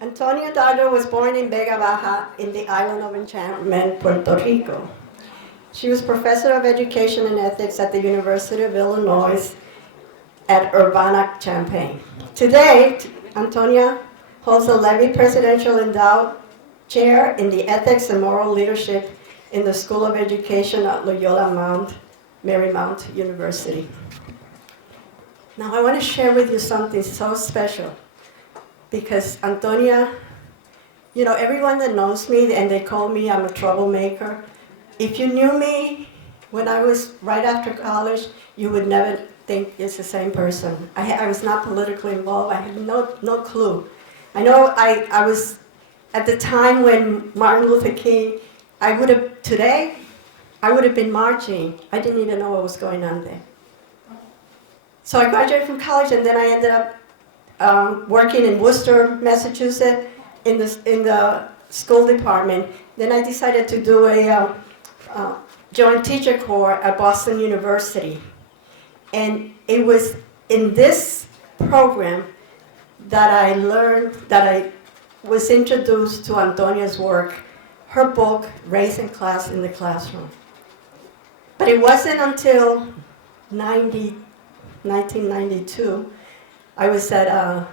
Antonia Darder was born in Vega Baja in the island of Enchantment, Puerto Rico. She was professor of education and ethics at the University of Illinois at Urbana-Champaign. Today, Antonia holds the Levy Presidential Endowed Chair in the Ethics and Moral Leadership in the School of Education at Loyola Marymount University. Now I want to share with you something so special because Antonia, you know, everyone that knows me and they call me I'm a troublemaker. If you knew me when I was right after college, you would never think it's the same person. I was not politically involved. I had no clue. I know I was at the time when Martin Luther King, I would have been marching. I didn't even know what was going on there. So I graduated from college, and then I ended up working in Worcester, Massachusetts, in the school department. Then I decided to do a joint teacher corps at Boston University. And it was in this program that I learned, that I was introduced to Antonia's work, her book, Race and Class in the Classroom. But it wasn't until 1992, I was a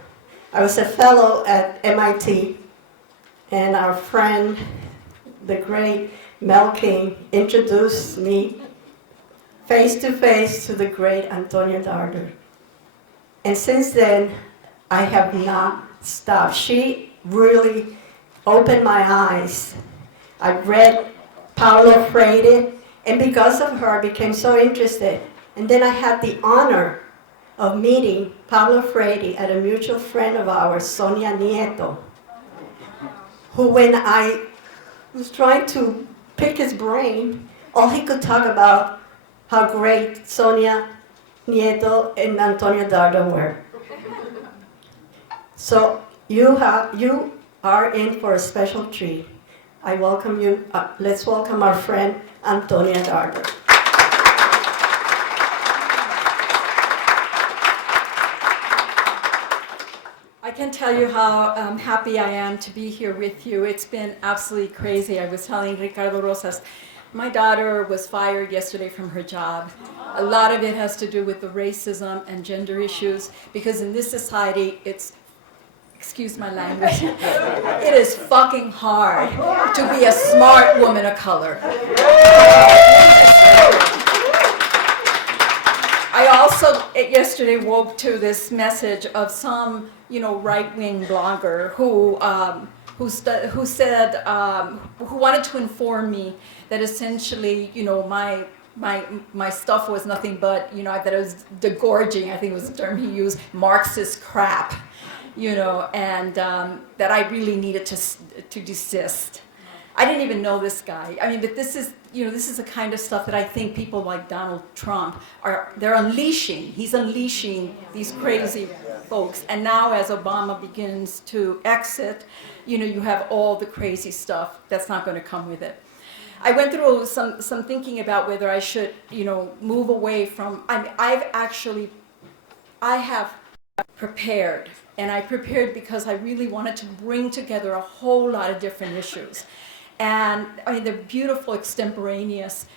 fellow at MIT, and our friend, the great Mel King, introduced me face-to-face to the great Antonia Darder. And since then, I have not stopped. She really opened my eyes. I read Paulo Freire, and because of her, I became so interested. And then I had the honor of meeting Paulo Freire at a mutual friend of ours, Sonia Nieto, who, when I was trying to pick his brain, all he could talk about how great Sonia Nieto and Antonia Darder were. So you are in for a special treat. I welcome you. Let's welcome our friend Antonia Darder. I can tell you how happy I am to be here with you. It's been absolutely crazy. I was telling Ricardo Rosas, my daughter was fired yesterday from her job. A lot of it has to do with the racism and gender issues, because in this society, it's, excuse my language, it is fucking hard to be a smart woman of color. I also yesterday woke to this message of some, right-wing blogger who wanted to inform me that essentially, my stuff was nothing but, that it was degorging, I think it was the term he used, Marxist crap, and that I really needed to desist. I didn't even know this guy. I mean, but this is the kind of stuff that I think people like Donald Trump they're unleashing. He's unleashing these crazy folks. And now as Obama begins to exit, you have all the crazy stuff that's not going to come with it. I went through some thinking about whether I should, move away from, I have prepared. And I prepared because I really wanted to bring together a whole lot of different issues. And I mean, the beautiful extemporaneous,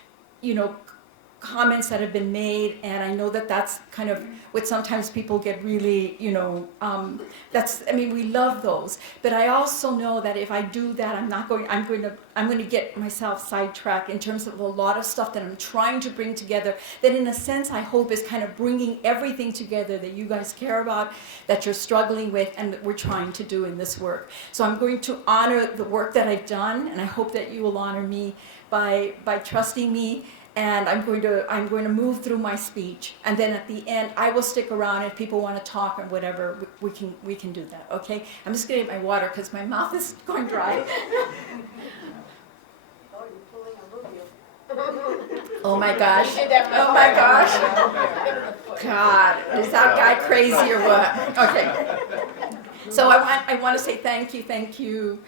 comments that have been made, and I know that that's kind of what sometimes people get really, we love those. But I also know that if I do that, I'm going to get myself sidetracked in terms of a lot of stuff that I'm trying to bring together, that in a sense I hope is kind of bringing everything together that you guys care about, that you're struggling with, and that we're trying to do in this work. So I'm going to honor the work that I've done, and I hope that you will honor me by trusting me. And I'm going to move through my speech, and then at the end I will stick around if people want to talk or whatever. We can do that. Okay? I'm just going to get my water because my mouth is going dry. Oh my gosh! Oh my gosh! God, is that guy crazy or what? Okay. So I want to say thank you.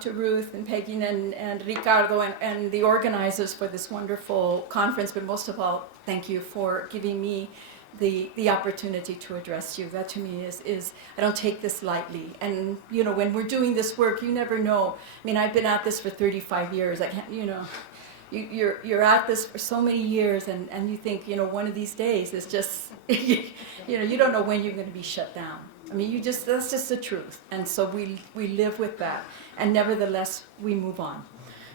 To Ruth and Peggy and Ricardo and the organizers for this wonderful conference, but most of all, thank you for giving me the opportunity to address you. That to me is I don't take this lightly. And when we're doing this work, you never know. I mean, I've been at this for 35 years. I can't, you're at this for so many years, and you think, one of these days is just, you don't know when you're going to be shut down. I mean, that's just the truth. And so we live with that, and nevertheless, we move on.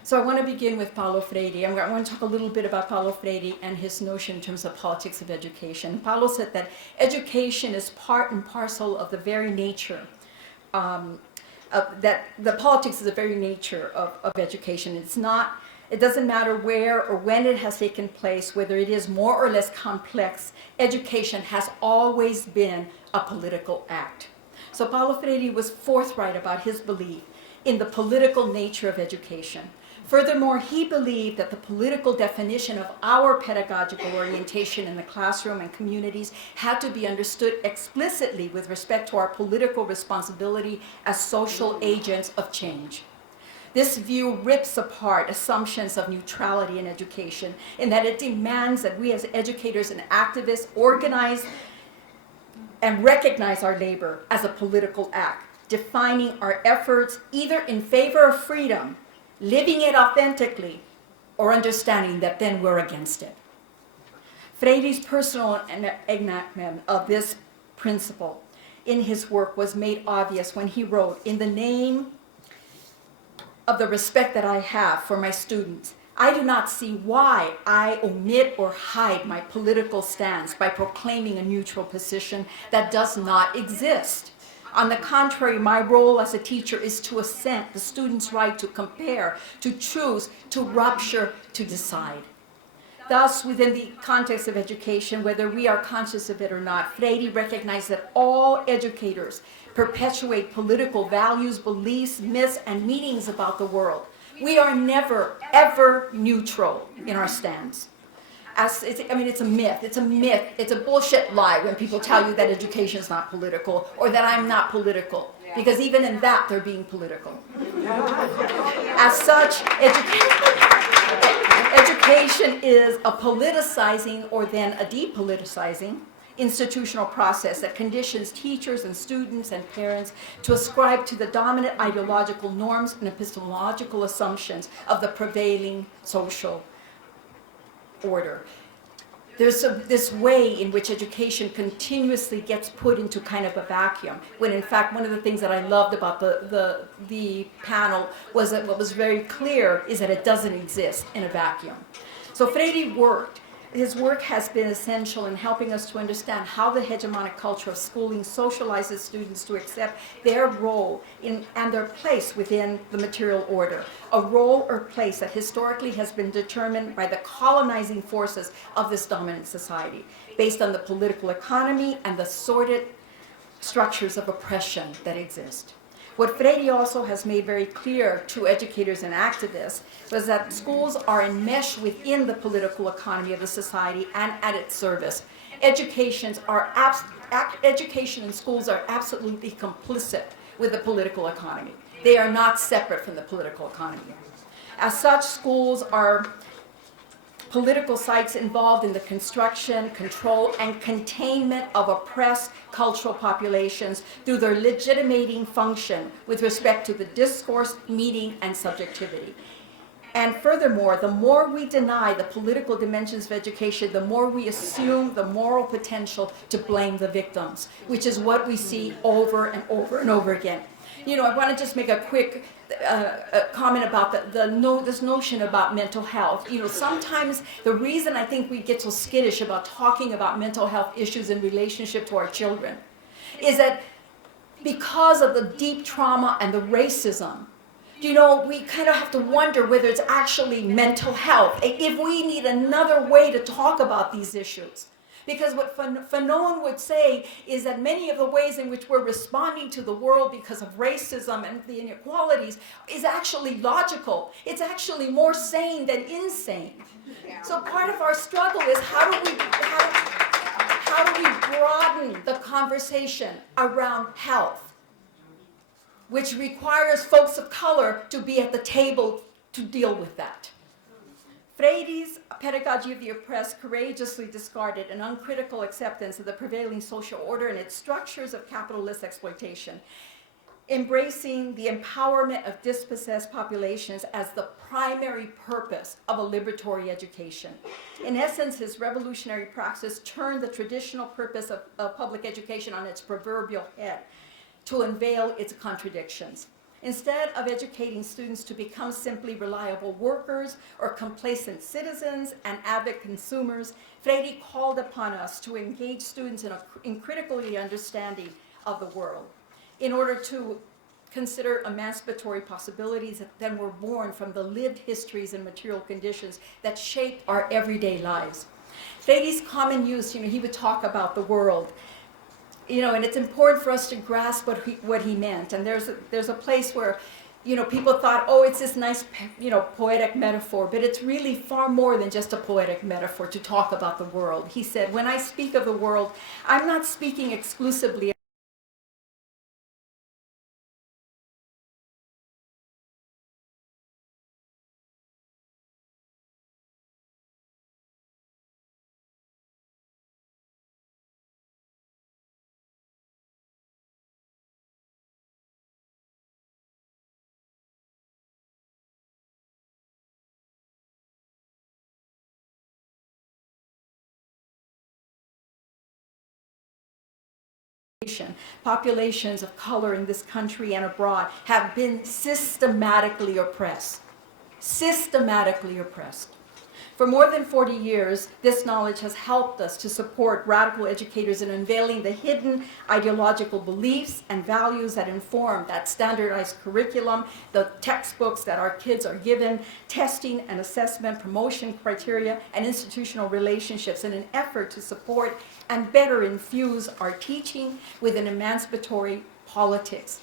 So I want to begin with Paulo Freire. I want to talk a little bit about Paulo Freire and his notion in terms of politics of education. Paulo said that education is part and parcel of the very nature, that the politics is the very nature of education. It doesn't matter where or when it has taken place, whether it is more or less complex, education has always been a political act. So Paulo Freire was forthright about his belief in the political nature of education. Furthermore, he believed that the political definition of our pedagogical orientation in the classroom and communities had to be understood explicitly with respect to our political responsibility as social agents of change. This view rips apart assumptions of neutrality in education, in that it demands that we as educators and activists organize and recognize our labor as a political act, defining our efforts either in favor of freedom, living it authentically, or understanding that then we're against it. Freire's personal enactment of this principle in his work was made obvious when he wrote, "In the name of the respect that I have for my students, I do not see why I omit or hide my political stance by proclaiming a neutral position that does not exist. On the contrary, my role as a teacher is to assent the student's right to compare, to choose, to rupture, to decide." Thus, within the context of education, whether we are conscious of it or not, Freire recognized that all educators perpetuate political values, beliefs, myths, and meanings about the world. We are never, ever neutral in our stance. It's a myth. It's a bullshit lie when people tell you that education is not political or that I'm not political, because even in that they're being political. As such, education is a politicizing or then a depoliticizing institutional process that conditions teachers and students and parents to ascribe to the dominant ideological norms and epistemological assumptions of the prevailing social order. There's this way in which education continuously gets put into kind of a vacuum, when in fact one of the things that I loved about the panel was that what was very clear is that it doesn't exist in a vacuum. So his work has been essential in helping us to understand how the hegemonic culture of schooling socializes students to accept their role and their place within the material order, a role or place that historically has been determined by the colonizing forces of this dominant society, based on the political economy and the sordid structures of oppression that exist. What Freire also has made very clear to educators and activists was that schools are enmeshed within the political economy of the society and at its service. Education and schools are absolutely complicit with the political economy. They are not separate from the political economy. As such, schools are political sites involved in the construction, control, and containment of oppressed cultural populations through their legitimating function with respect to the discourse, meaning, and subjectivity. And furthermore, the more we deny the political dimensions of education, the more we assume the moral potential to blame the victims, which is what we see over and over and over again. I want to just make a quick comment about this notion about mental health. Sometimes the reason I think we get so skittish about talking about mental health issues in relationship to our children is that because of the deep trauma and the racism, we kind of have to wonder whether it's actually mental health, if we need another way to talk about these issues. Because what Fanon would say is that many of the ways in which we're responding to the world because of racism and the inequalities is actually logical. It's actually more sane than insane. So part of our struggle is how do we broaden the conversation around health, which requires folks of color to be at the table to deal with that. Freire's pedagogy of the oppressed courageously discarded an uncritical acceptance of the prevailing social order and its structures of capitalist exploitation, embracing the empowerment of dispossessed populations as the primary purpose of a liberatory education. In essence, his revolutionary praxis turned the traditional purpose of public education on its proverbial head to unveil its contradictions. Instead of educating students to become simply reliable workers or complacent citizens and avid consumers, Freire called upon us to engage students in critically understanding of the world in order to consider emancipatory possibilities that then were born from the lived histories and material conditions that shaped our everyday lives. Freire's common use, he would talk about the world, and it's important for us to grasp what he meant. And there's a place where, people thought, oh, it's this nice, poetic metaphor, but it's really far more than just a poetic metaphor to talk about the world. He said, when I speak of the world, I'm not speaking exclusively populations of color in this country and abroad have been systematically oppressed. Systematically oppressed. For more than 40 years, this knowledge has helped us to support radical educators in unveiling the hidden ideological beliefs and values that inform that standardized curriculum, the textbooks that our kids are given, testing and assessment, promotion criteria, and institutional relationships in an effort to support and better infuse our teaching with an emancipatory politics.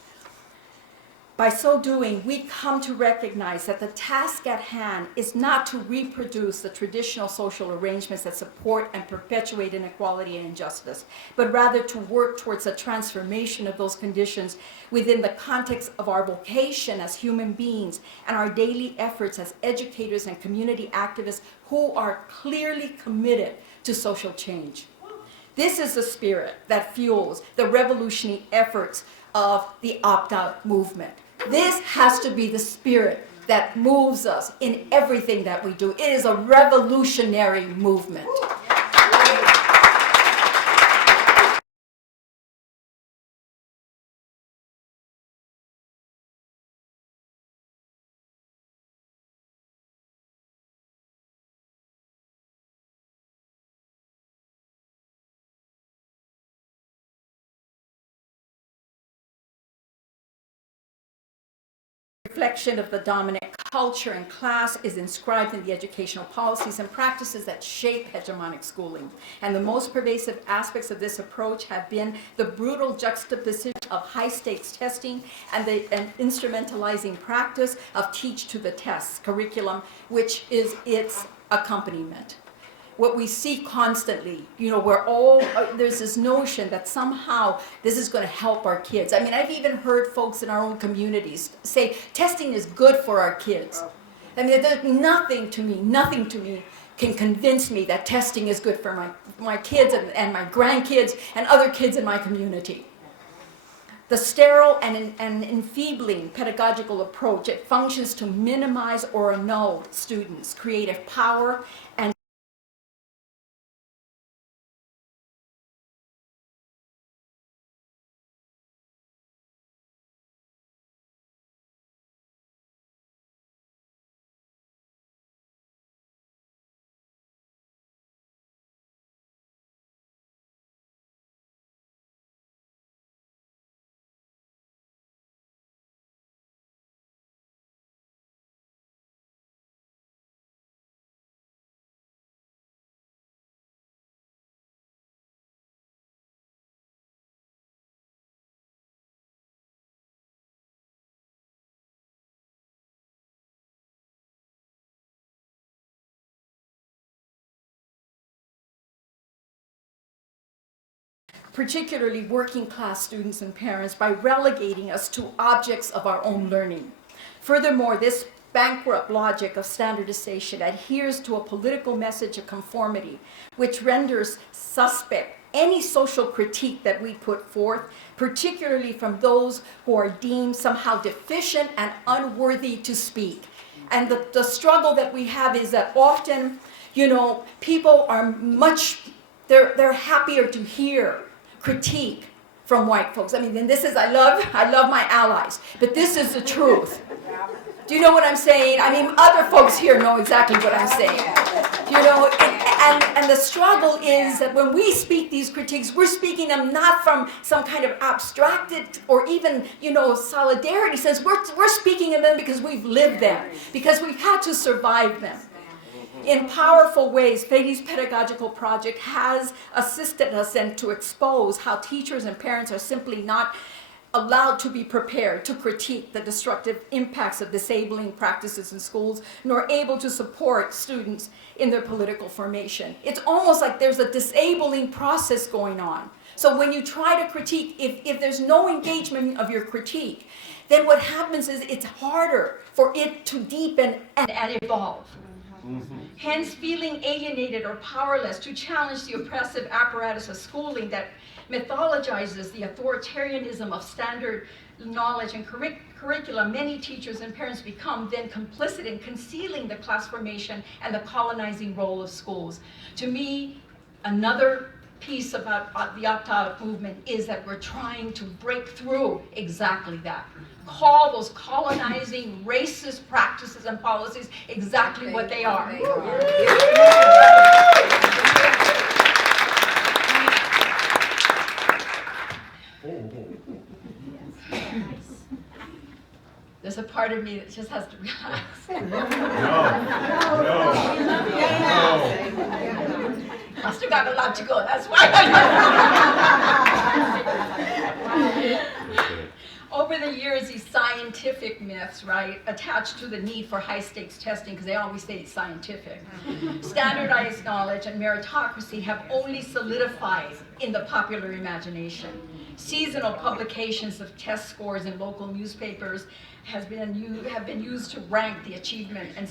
By so doing, we come to recognize that the task at hand is not to reproduce the traditional social arrangements that support and perpetuate inequality and injustice, but rather to work towards a transformation of those conditions within the context of our vocation as human beings and our daily efforts as educators and community activists who are clearly committed to social change. This is the spirit that fuels the revolutionary efforts of the opt-out movement. This has to be the spirit that moves us in everything that we do. It is a revolutionary movement. Reflection of the dominant culture and class is inscribed in the educational policies and practices that shape hegemonic schooling. And the most pervasive aspects of this approach have been the brutal juxtaposition of high-stakes testing and the instrumentalizing practice of teach to the test curriculum, which is its accompaniment. What we see constantly, there's this notion that somehow this is going to help our kids. I mean, I've even heard folks in our own communities say testing is good for our kids. I mean, there's nothing to me can convince me that testing is good for my kids and my grandkids and other kids in my community. The sterile and enfeebling pedagogical approach, it functions to minimize or annul students' creative power and particularly working class students and parents by relegating us to objects of our own learning. Furthermore, this bankrupt logic of standardization adheres to a political message of conformity, which renders suspect any social critique that we put forth, particularly from those who are deemed somehow deficient and unworthy to speak. And the struggle that we have is that often, people are they're happier to hear critique from white folks. I mean, and this is, I love my allies, but this is the truth. Do you know what I'm saying? I mean, other folks here know exactly what I'm saying. And the struggle is that when we speak these critiques, we're speaking them not from some kind of abstracted or even, solidarity sense. We're speaking of them because we've lived them, because we've had to survive them. In powerful ways, Feidi's pedagogical project has assisted us in to expose how teachers and parents are simply not allowed to be prepared to critique the destructive impacts of disabling practices in schools, nor able to support students in their political formation. It's almost like there's a disabling process going on. So when you try to critique, if there's no engagement of your critique, then what happens is it's harder for it to deepen and evolve. Hence, feeling alienated or powerless to challenge the oppressive apparatus of schooling that mythologizes the authoritarianism of standard knowledge and curricula, many teachers and parents become then complicit in concealing the class formation and the colonizing role of schools. To me, another piece about the opt-out movement is that we're trying to break through exactly that. Call those colonizing, racist practices and policies exactly what they are. There's a part of me that just has to relax. I still got a lot to go, that's why. Over the years, these scientific myths, right, attached to the need for high-stakes testing, because they always say it's scientific, standardized knowledge and meritocracy have only solidified in the popular imagination. Seasonal publications of test scores in local newspapers have been used to rank the achievement and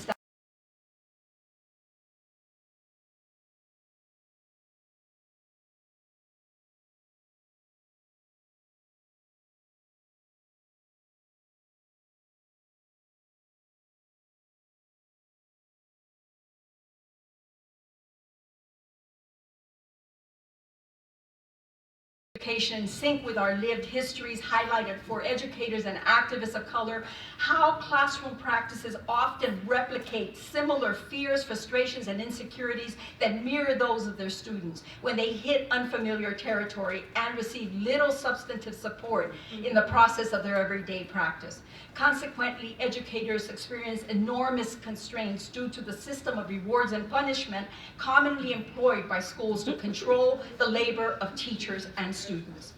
in sync with our lived histories, highlighted for educators and activists of color how classroom practices often replicate similar fears, frustrations, and insecurities that mirror those of their students when they hit unfamiliar territory and receive little substantive support in the process of their everyday practice. Consequently, educators experience enormous constraints due to the system of rewards and punishment commonly employed by schools to control the labor of teachers and students.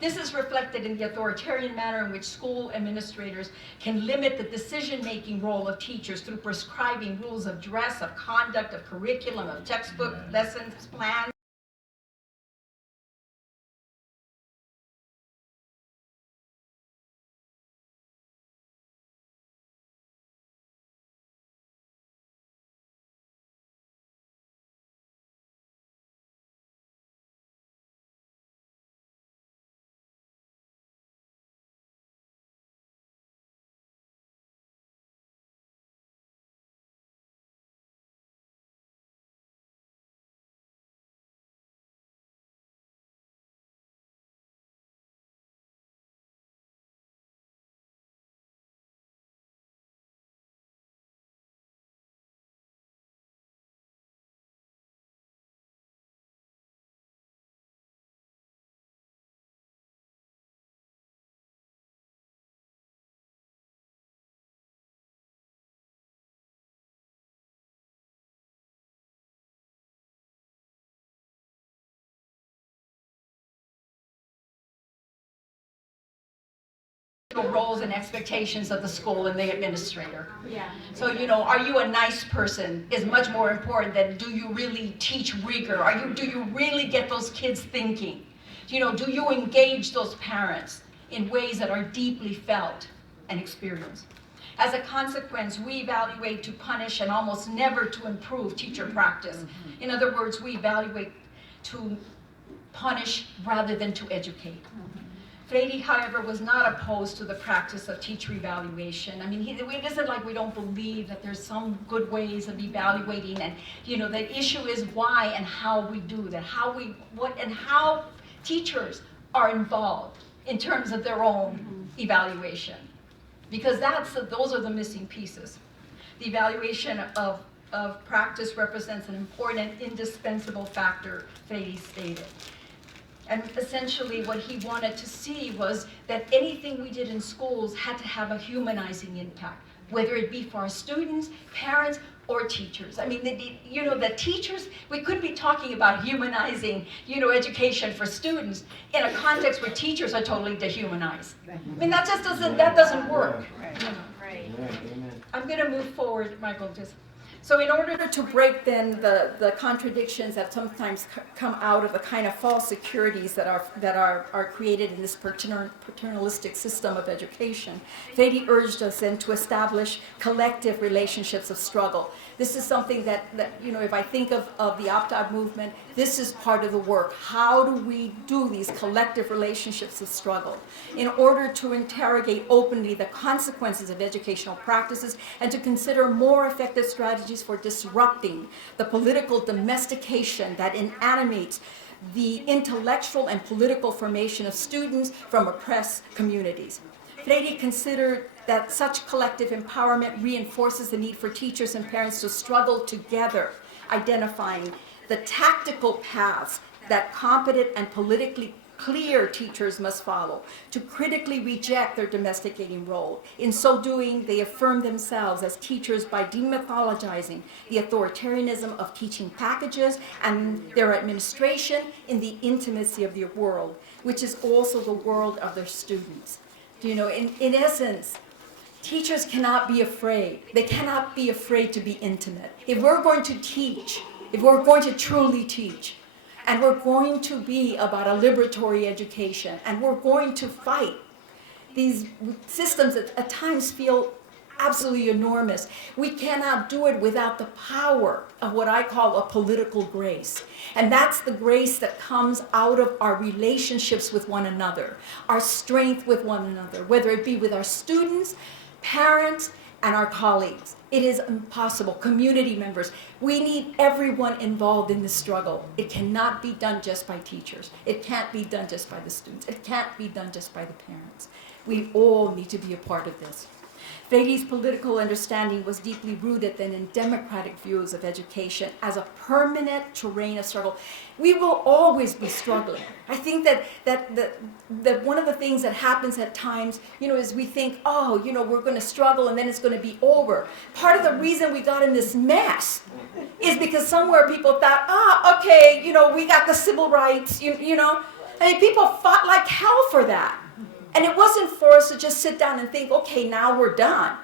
This is reflected in the authoritarian manner in which school administrators can limit the decision-making role of teachers through prescribing rules of dress, of conduct, of curriculum, of textbook, lessons, plans, roles and expectations of the school and the administrator. Yeah. So, are you a nice person is much more important than do you really teach rigor? Do you really get those kids thinking? Do you engage those parents in ways that are deeply felt and experienced? As a consequence, we evaluate to punish and almost never to improve teacher practice. In other words, we evaluate to punish rather than to educate. Freire, however, was not opposed to the practice of teacher evaluation. I mean, it isn't like we don't believe that there's some good ways of evaluating, and the issue is why and how we do that, how teachers are involved in terms of their own evaluation, because those are the missing pieces. The evaluation of practice represents an important, indispensable factor, Freire stated. And essentially what he wanted to see was that anything we did in schools had to have a humanizing impact, whether it be for our students, parents, or teachers. I mean, the teachers, we couldn't be talking about humanizing, education for students in a context where teachers are totally dehumanized. I mean, that doesn't work. Right. I'm going to move forward, Michael, So in order to break then the contradictions that sometimes come out of the kind of false securities that are created in this paternalistic system of education, Freire urged us then to establish collective relationships of struggle. This is something that if I think of the opt-out movement, this is part of the work. How do we do these collective relationships of struggle in order to interrogate openly the consequences of educational practices and to consider more effective strategies for disrupting the political domestication that animates the intellectual and political formation of students from oppressed communities. Freire considered that such collective empowerment reinforces the need for teachers and parents to struggle together, identifying the tactical paths that competent and politically clear teachers must follow, to critically reject their domesticating role. In so doing, they affirm themselves as teachers by demythologizing the authoritarianism of teaching packages and their administration in the intimacy of their world, which is also the world of their students. In essence, teachers cannot be afraid. They cannot be afraid to be intimate. If we're going to teach, if we're going to truly teach, and we're going to be about a liberatory education, and we're going to fight these systems that at times feel absolutely enormous, we cannot do it without the power of what I call a political grace. And that's the grace that comes out of our relationships with one another, our strength with one another, whether it be with our students, parents, and our colleagues. It is impossible. Community members. We need everyone involved in this struggle. It cannot be done just by teachers. It can't be done just by the students. It can't be done just by the parents. We all need to be a part of this. Freire's political understanding was deeply rooted then in democratic views of education as a permanent terrain of struggle. We will always be struggling. I think that one of the things that happens at times, is we think, we're going to struggle and then it's going to be over. Part of the reason we got in this mess is because somewhere people thought, we got the civil rights, people fought like hell for that. And it wasn't for us to just sit down and think, okay, now we're done.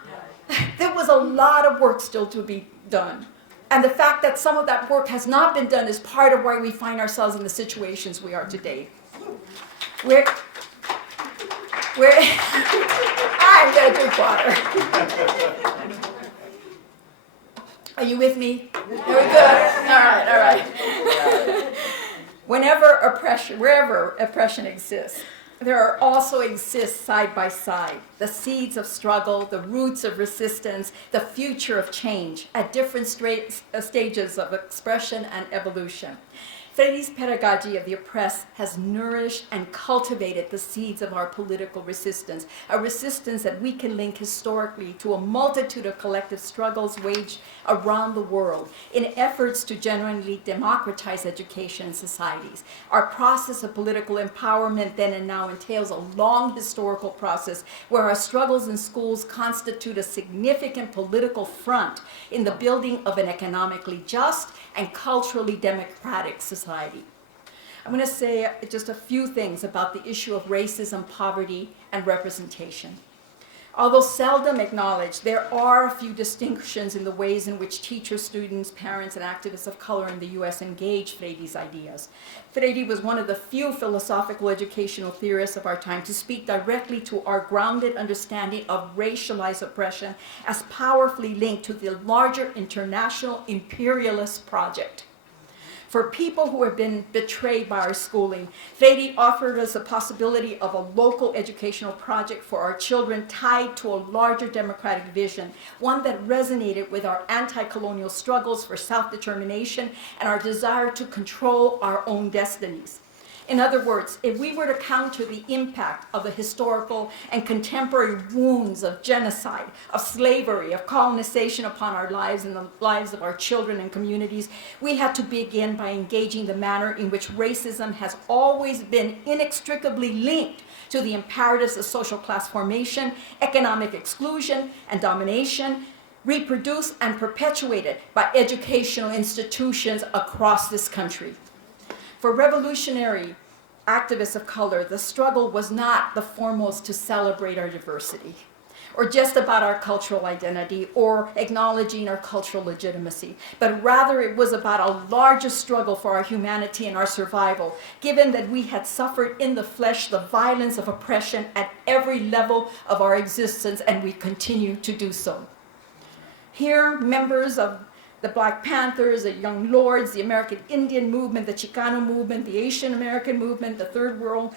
There was a lot of work still to be done. And the fact that some of that work has not been done is part of why we find ourselves in the situations we are today. I'm going to drink water. Are you with me? Are we good? All right. Wherever oppression exists, there also exist side by side the seeds of struggle, the roots of resistance, the future of change at different stages of expression and evolution. Freire's pedagogy of the oppressed has nourished and cultivated the seeds of our political resistance, a resistance that we can link historically to a multitude of collective struggles waged around the world in efforts to genuinely democratize education in societies. Our process of political empowerment then and now entails a long historical process where our struggles in schools constitute a significant political front in the building of an economically just and culturally democratic society. I'm going to say just a few things about the issue of racism, poverty, and representation. Although seldom acknowledged, there are a few distinctions in the ways in which teachers, students, parents, and activists of color in the US engage Freire's ideas. Freire was one of the few philosophical educational theorists of our time to speak directly to our grounded understanding of racialized oppression as powerfully linked to the larger international imperialist project. For people who have been betrayed by our schooling, Freire offered us a possibility of a local educational project for our children tied to a larger democratic vision, one that resonated with our anti-colonial struggles for self-determination and our desire to control our own destinies. In other words, if we were to counter the impact of the historical and contemporary wounds of genocide, of slavery, of colonization upon our lives and the lives of our children and communities, we had to begin by engaging the manner in which racism has always been inextricably linked to the imperatives of social class formation, economic exclusion and domination, reproduced and perpetuated by educational institutions across this country. For revolutionary activists of color, the struggle was not the foremost to celebrate our diversity, or just about our cultural identity, or acknowledging our cultural legitimacy, but rather it was about a larger struggle for our humanity and our survival, given that we had suffered in the flesh the violence of oppression at every level of our existence, and we continue to do so. Here, members of the Black Panthers, the Young Lords, the American Indian movement, the Chicano movement, the Asian American movement, the Third World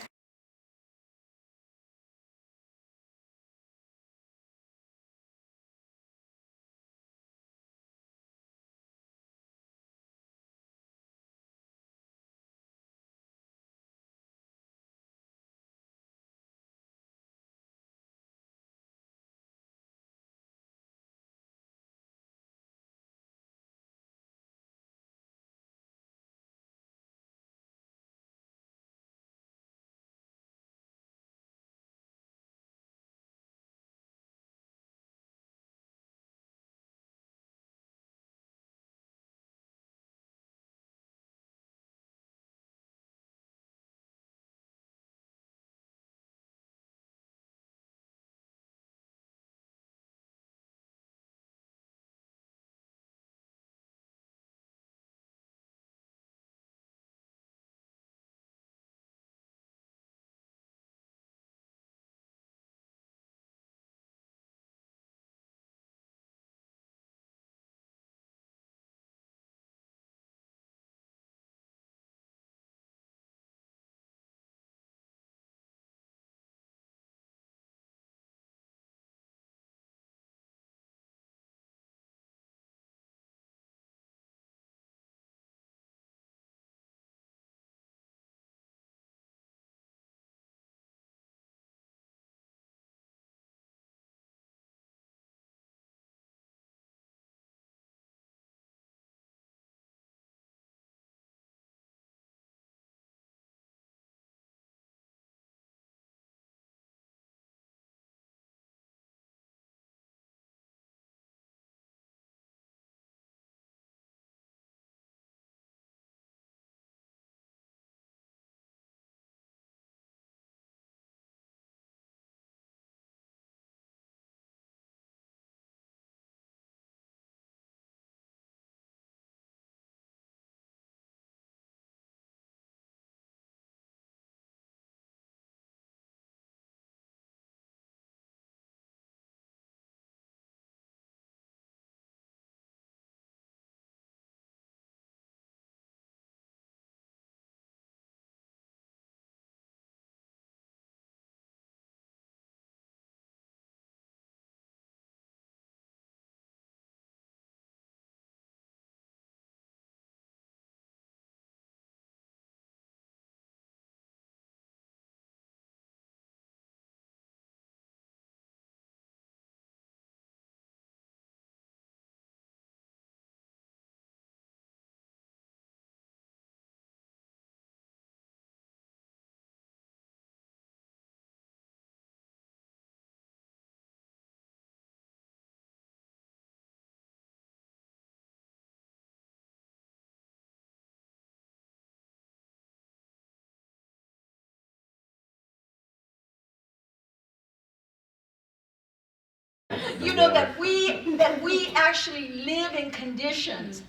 You know, that we actually live in conditions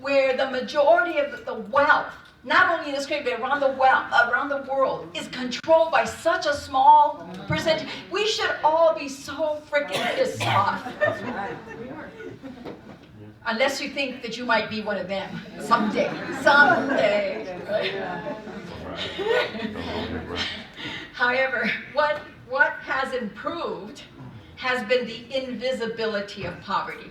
where the majority of the wealth, not only in this country but around the world, is controlled by such a small percentage. We should all be so freaking pissed off. Unless you think that you might be one of them someday. However, what has improved has been the invisibility of poverty.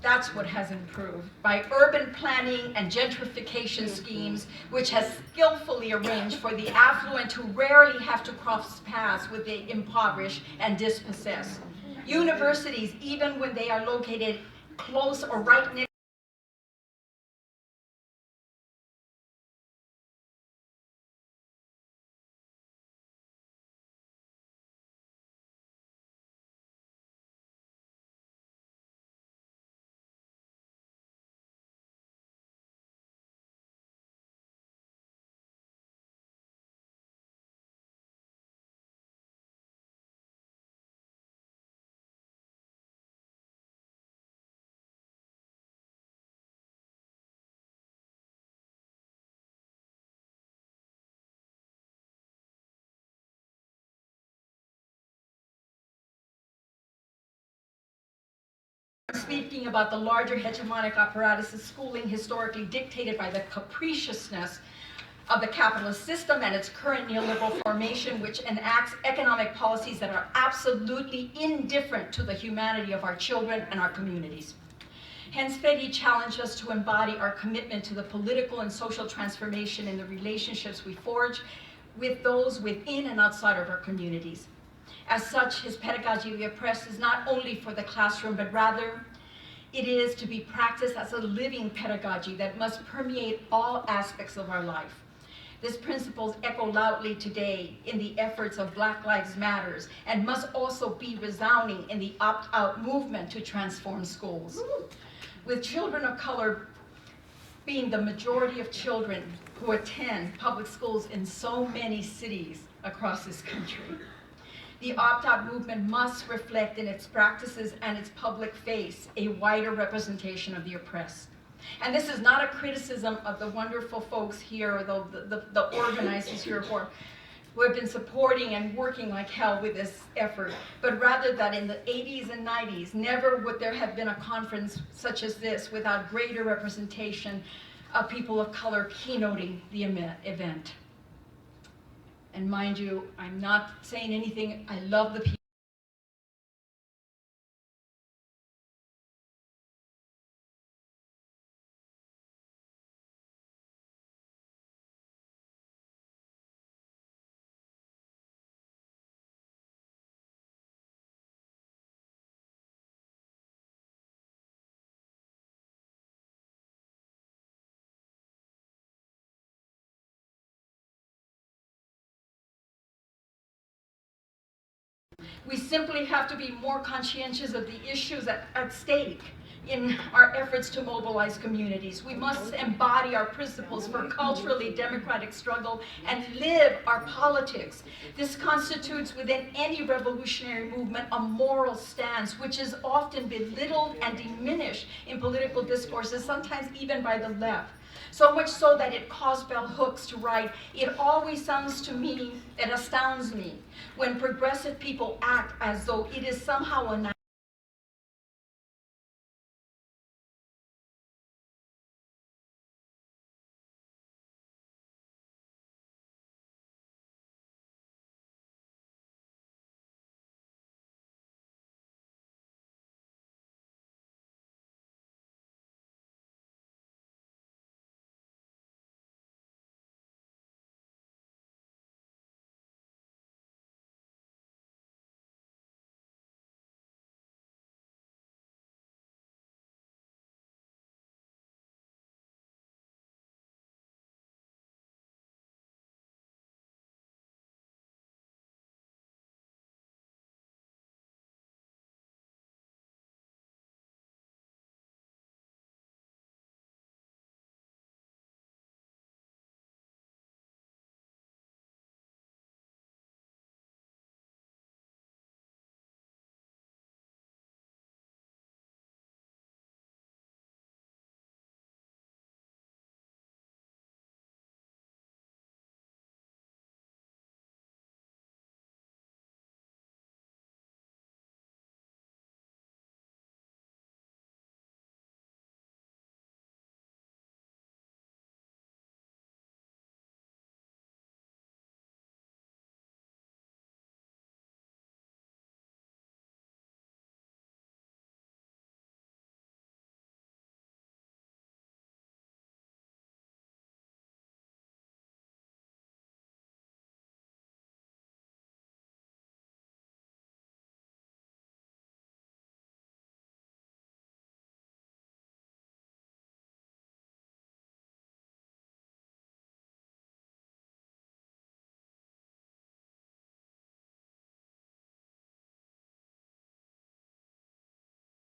That's what has improved. By urban planning and gentrification schemes, which has skillfully arranged for the affluent who rarely have to cross paths with the impoverished and dispossessed. Universities, even when they are located close or right next speaking about the larger hegemonic apparatus of schooling historically dictated by the capriciousness of the capitalist system and its current neoliberal formation, which enacts economic policies that are absolutely indifferent to the humanity of our children and our communities. Hence, Freire challenged us to embody our commitment to the political and social transformation in the relationships we forge with those within and outside of our communities. As such, his pedagogy of the oppressed is not only for the classroom, but rather it is to be practiced as a living pedagogy that must permeate all aspects of our life. These principles echo loudly today in the efforts of Black Lives Matters and must also be resounding in the opt-out movement to transform schools. With children of color being the majority of children who attend public schools in so many cities across this country, the opt-out movement must reflect in its practices and its public face a wider representation of the oppressed. And this is not a criticism of the wonderful folks here, or the organizers here who have been supporting and working like hell with this effort, but rather that in the 80s and 90s, never would there have been a conference such as this without greater representation of people of color keynoting the event. And mind you, I'm not saying anything, I love the people. We simply have to be more conscientious of the issues at stake in our efforts to mobilize communities. We must embody our principles for culturally democratic struggle and live our politics. This constitutes within any revolutionary movement a moral stance, which is often belittled and diminished in political discourses, sometimes even by the left. So much so that it caused bell hooks to write, "It always sounds to me, it astounds me, when progressive people act as though it is somehow a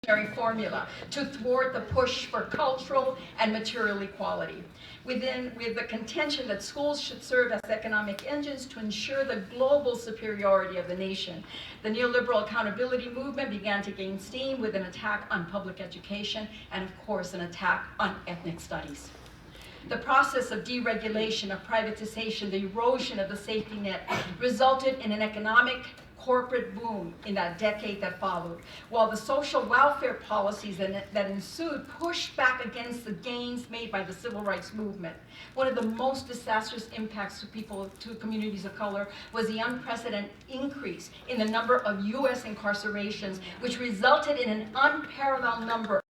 formula to thwart the push for cultural and material equality. With the contention that schools should serve as economic engines to ensure the global superiority of the nation. The neoliberal accountability movement began to gain steam with an attack on public education and, of course, an attack on ethnic studies. The process of deregulation, of privatization, the erosion of the safety net resulted in an economic corporate boom in that decade that followed, while the social welfare policies that ensued pushed back against the gains made by the civil rights movement. One of the most disastrous impacts to communities of color was the unprecedented increase in the number of U.S. incarcerations, which resulted in an unparalleled number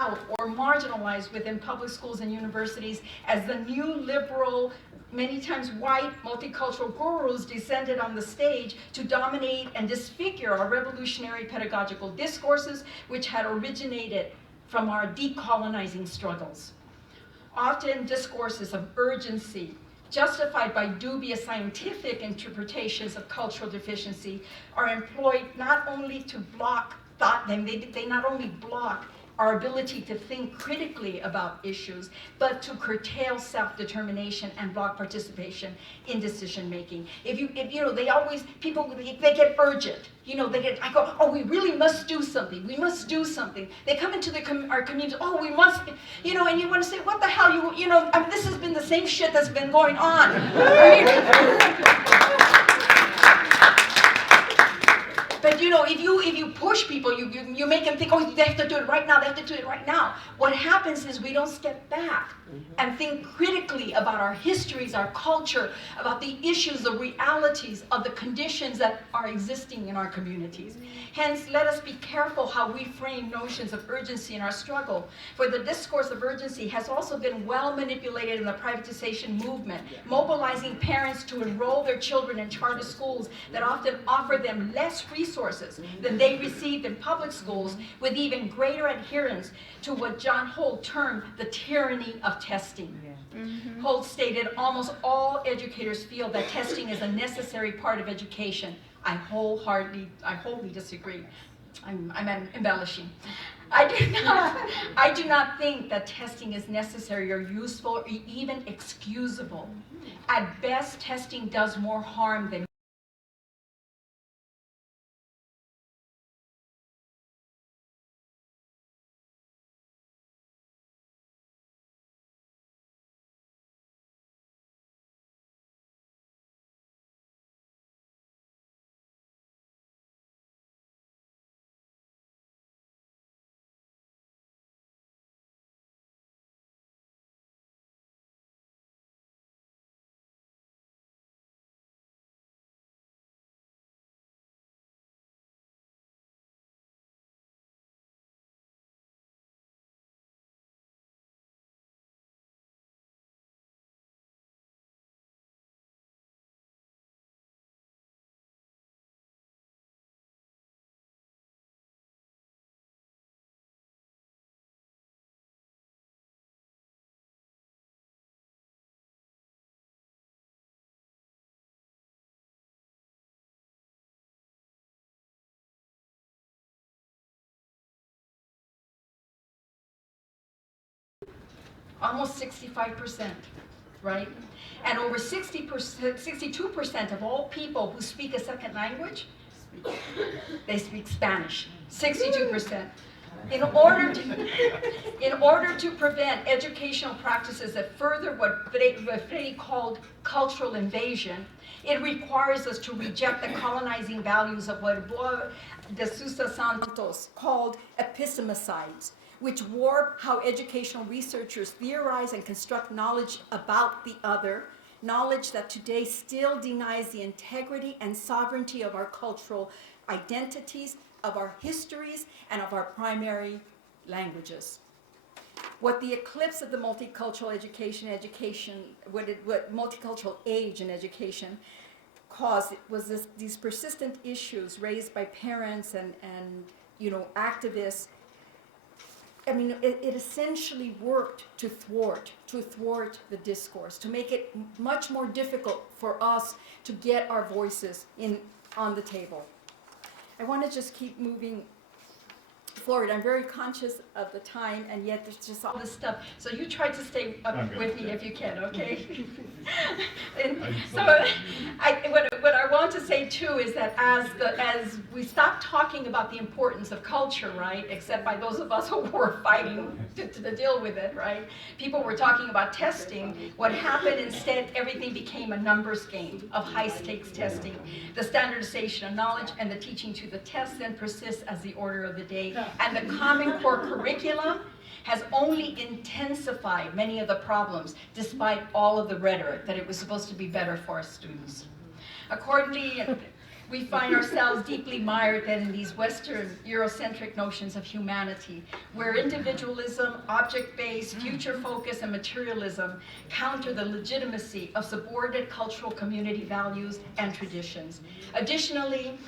out or marginalized within public schools and universities as the new liberal, many times white, multicultural gurus descended on the stage to dominate and disfigure our revolutionary pedagogical discourses, which had originated from our decolonizing struggles. Often discourses of urgency, justified by dubious scientific interpretations of cultural deficiency, are employed not only to block thought, they not only block our ability to think critically about issues, but to curtail self-determination and block participation in decision-making. If you know, they get urgent. You know, I go, oh, we really must do something. We must do something. They come into our community, oh, we must, you know, and you want to say, what the hell, you know, I mean, this has been the same shit that's been going on. But you know, if you push people, you make them think, oh, they have to do it right now, they have to do it right now. What happens is we don't step back and think critically about our histories, our culture, about the issues, the realities of the conditions that are existing in our communities. Hence, let us be careful how we frame notions of urgency in our struggle, for the discourse of urgency has also been well manipulated in the privatization movement, mobilizing parents to enroll their children in charter schools that often offer them less resources than they received in public schools, with even greater adherence to what John Holt termed the tyranny of testing. Holt stated, almost all educators feel that testing is a necessary part of education. I wholly disagree. I'm embellishing. I do not think that testing is necessary or useful or even excusable. At best, testing does more harm than almost 65%, right? And over 62% of all people who speak a second language, they speak Spanish, 62%. In order to prevent educational practices that further what Freire called cultural invasion, it requires us to reject the colonizing values of what de Sousa Santos called epistemicides, which warp how educational researchers theorize and construct knowledge about the other, knowledge that today still denies the integrity and sovereignty of our cultural identities, of our histories, and of our primary languages. What the eclipse of the multicultural what multicultural age in education caused was these persistent issues raised by parents and activists. I mean, it essentially worked to thwart the discourse, to make it much more difficult for us to get our voices on the table. I want to just keep moving forward. I'm very conscious of the time, and yet there's just all this stuff. So you try to stay up with me if you can, okay? What I want to say too is that as we stop talking about the importance of culture, right? Except by those of us who were fighting to deal with it, right? People were talking about testing. What happened instead? Everything became a numbers game of high-stakes testing. The standardization of knowledge and the teaching to the test then persists as the order of the day. And the Common Core curriculum has only intensified many of the problems, despite all of the rhetoric that it was supposed to be better for our students. Accordingly, we find ourselves deeply mired then in these Western Eurocentric notions of humanity, where individualism, object-based, future focus, and materialism counter the legitimacy of subordinate cultural community values and traditions. Additionally,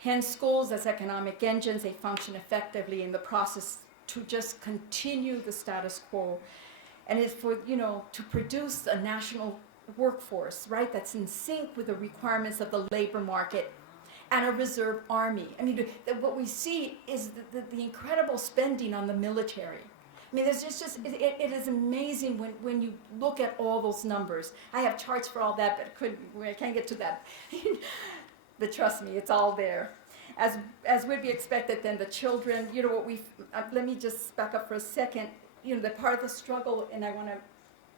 hence, schools as economic engines, they function effectively in the process to just continue the status quo. And it's for, to produce a national workforce, right, that's in sync with the requirements of the labor market and a reserve army. I mean, what we see is the incredible spending on the military. I mean, there's it is amazing when you look at all those numbers. I have charts for all that, but I can't get to that. But trust me, it's all there. As would be expected, then the children, let me just back up for a second. The part of the struggle, and I want to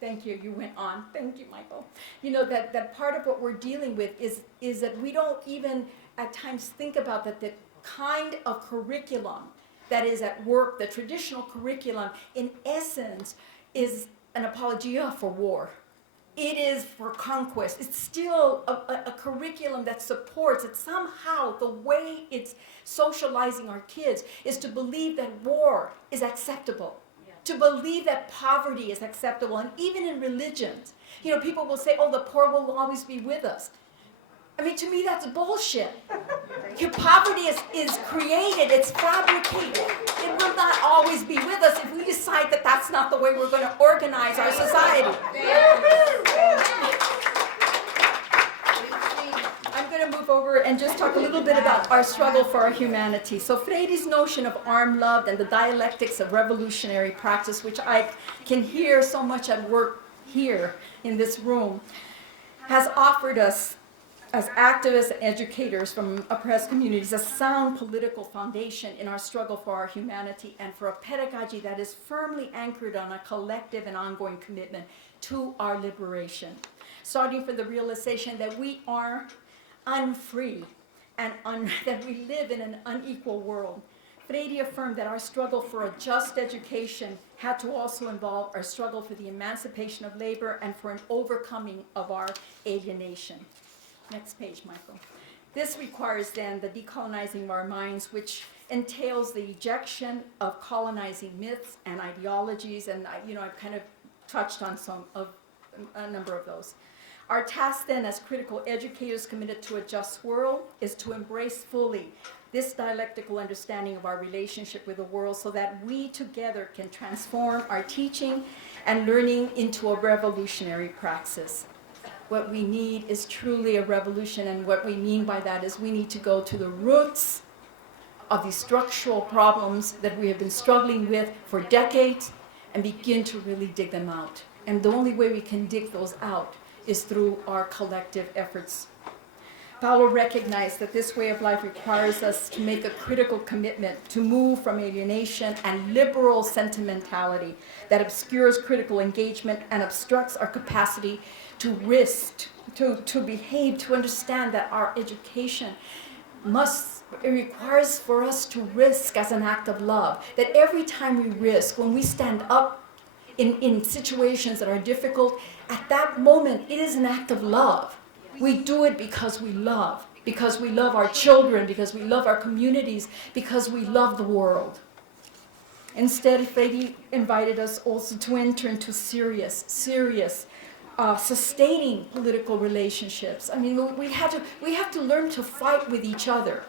thank you, you went on. Thank you, Michael. That part of what we're dealing with is that we don't even at times think about that the kind of curriculum that is at work, the traditional curriculum, in essence, is an apologia for war. It is for conquest. It's still a curriculum that supports it. Somehow, the way it's socializing our kids is to believe that war is acceptable, to believe that poverty is acceptable. And even in religions, people will say, oh, the poor will always be with us. I mean, to me, that's bullshit. Your poverty is created, it's fabricated. It will not always be with us if we decide that that's not the way we're going to organize our society. I'm going to move over and just talk a little bit about our struggle for our humanity. So Freire's notion of armed love and the dialectics of revolutionary practice, which I can hear so much at work here in this room, has offered us as activists and educators from oppressed communities, a sound political foundation in our struggle for our humanity and for a pedagogy that is firmly anchored on a collective and ongoing commitment to our liberation, starting from the realization that we are unfree and that we live in an unequal world. Freire affirmed that our struggle for a just education had to also involve our struggle for the emancipation of labor and for an overcoming of our alienation. Next page, Michael. This requires then the decolonizing of our minds, which entails the ejection of colonizing myths and ideologies, and I've kind of touched on a number of those. Our task then as critical educators committed to a just world is to embrace fully this dialectical understanding of our relationship with the world so that we together can transform our teaching and learning into a revolutionary praxis. What we need is truly a revolution, and what we mean by that is we need to go to the roots of these structural problems that we have been struggling with for decades and begin to really dig them out. And the only way we can dig those out is through our collective efforts. Paulo recognized that this way of life requires us to make a critical commitment to move from alienation and liberal sentimentality that obscures critical engagement and obstructs our capacity to risk, to behave, to understand that our education it requires for us to risk as an act of love. That every time we risk, when we stand up in situations that are difficult, at that moment it is an act of love. We do it because we love our children, because we love our communities, because we love the world. Instead, Freire invited us also to enter into serious, sustaining political relationships. I mean, we have to learn to fight with each other.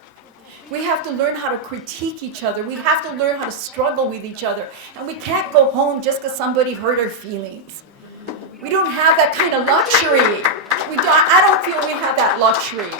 We have to learn how to critique each other. We have to learn how to struggle with each other. And we can't go home just because somebody hurt our feelings. We don't have that kind of luxury. I don't feel we have that luxury.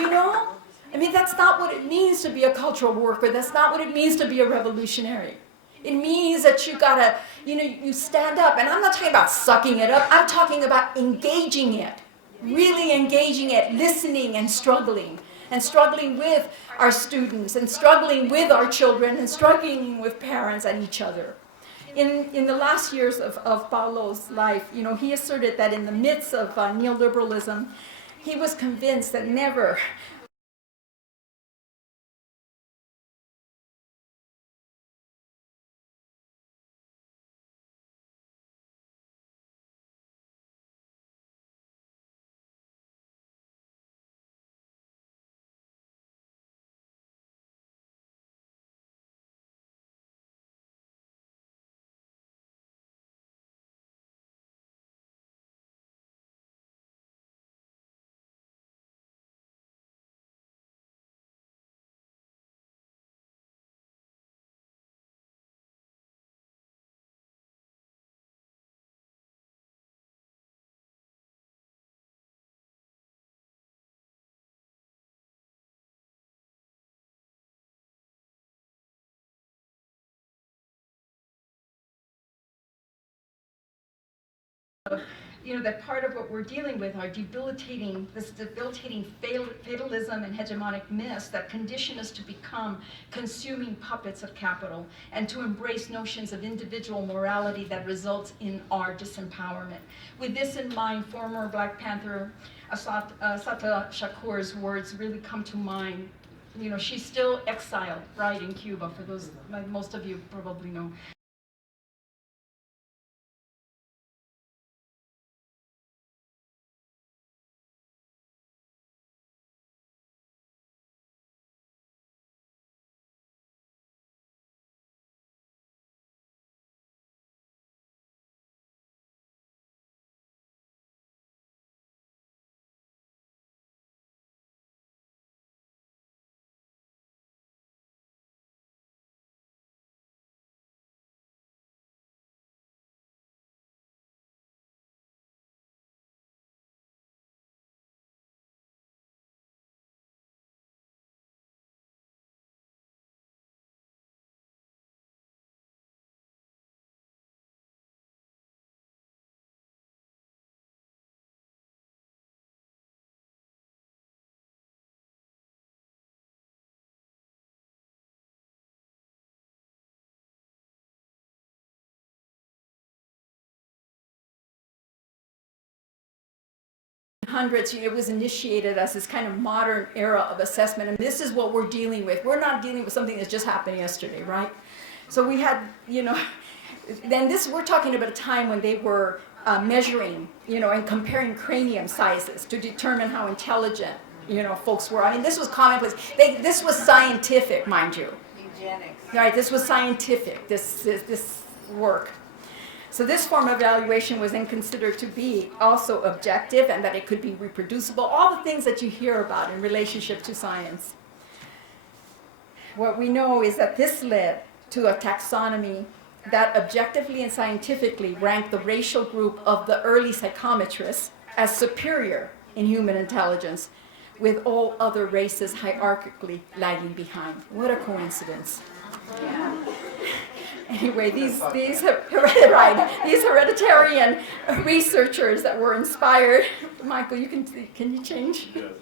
You know? I mean, that's not what it means to be a cultural worker. That's not what it means to be a revolutionary. It means that you gotta, you stand up. And I'm not talking about sucking it up. I'm talking about engaging it. Really engaging it, listening and struggling. And struggling with our students, and struggling with our children, and struggling with parents and each other. In the last years of Paulo's life, he asserted that in the midst of neoliberalism, he was convinced that never that part of what we're dealing with are debilitating fatalism and hegemonic myths that condition us to become consuming puppets of capital and to embrace notions of individual morality that results in our disempowerment. With this in mind, former Black Panther Assata Shakur's words really come to mind. She's still exiled, right, in Cuba, for those, like most of you probably know. Hundreds, it was initiated as this kind of modern era of assessment, and this is what we're dealing with. We're not dealing with something that just happened yesterday, right? So we had, then we're talking about a time when they were measuring, and comparing cranium sizes to determine how intelligent folks were. I mean, this was commonplace. This was scientific, mind you. Eugenics. Right, this was scientific, this work. So this form of evaluation was then considered to be also objective and that it could be reproducible, all the things that you hear about in relationship to science. What we know is that this led to a taxonomy that objectively and scientifically ranked the racial group of the early psychometrists as superior in human intelligence, with all other races hierarchically lagging behind. What a coincidence. Yeah. Anyway, these hereditarian researchers that were inspired. Michael, can you change? Yes.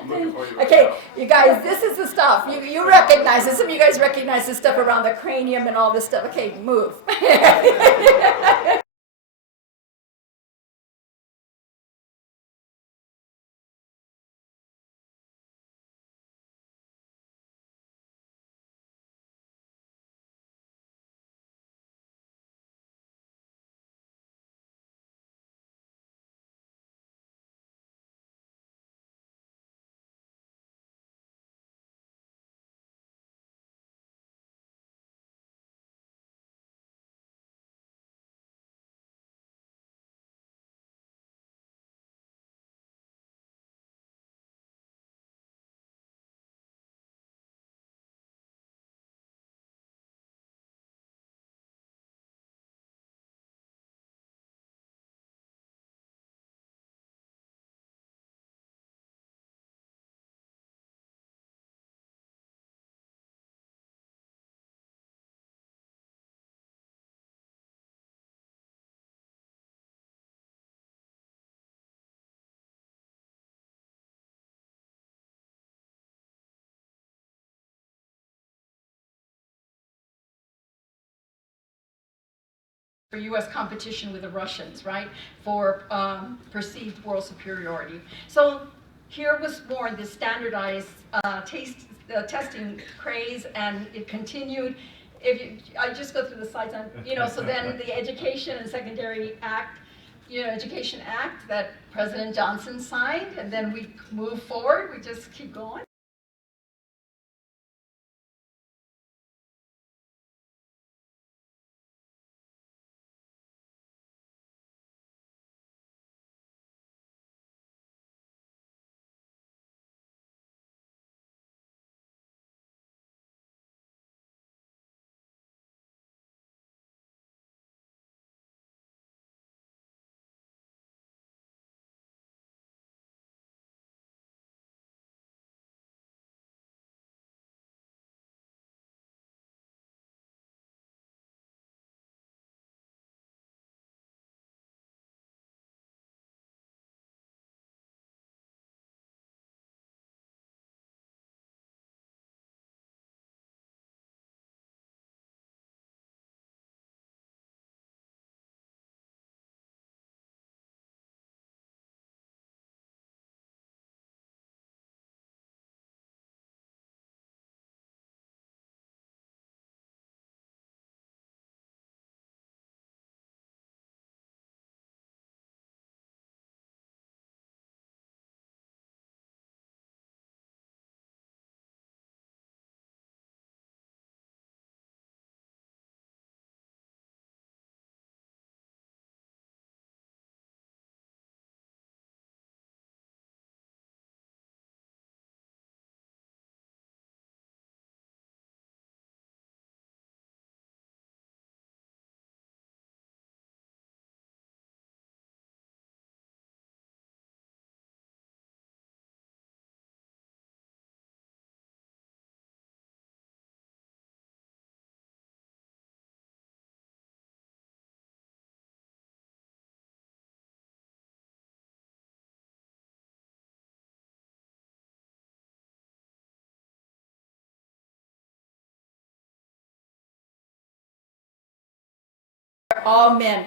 I'm looking for you right Okay, now. you guys, this is the stuff. You recognize this. Some of you guys recognize this stuff around the cranium and all this stuff. Okay, move. For U.S. competition with the Russians, right, for perceived world superiority. So here was born this standardized testing craze, and it continued. I just go through the slides on, so then the Education and Secondary Act, Education Act that President Johnson signed, and then we move forward, we just keep going. All men.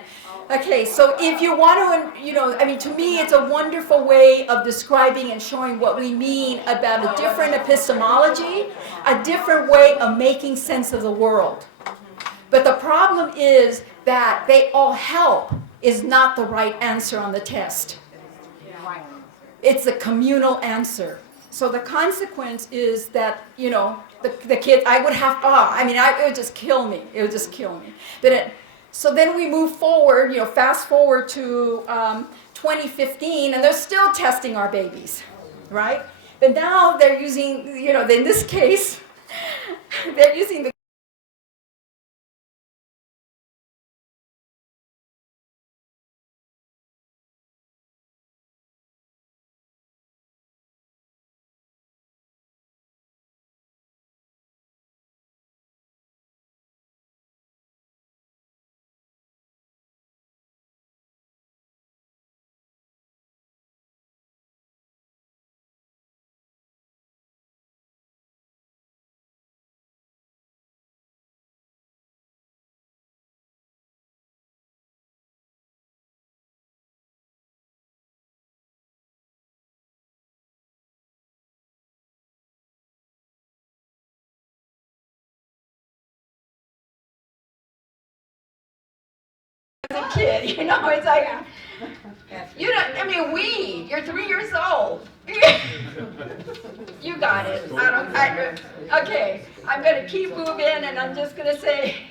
Okay, so if you want to, to me it's a wonderful way of describing and showing what we mean about a different epistemology, a different way of making sense of the world. But the problem is that they all help is not the right answer on the test. It's a communal answer. So the consequence is that, the kids, I would have, it would just kill me. It would just kill me. So then we move forward, fast forward to 2015, and they're still testing our babies, right? But now they're using, in this case, they're using the kid, it's like, you're 3 years old. You got it. Okay, I'm going to keep moving, and I'm just going to say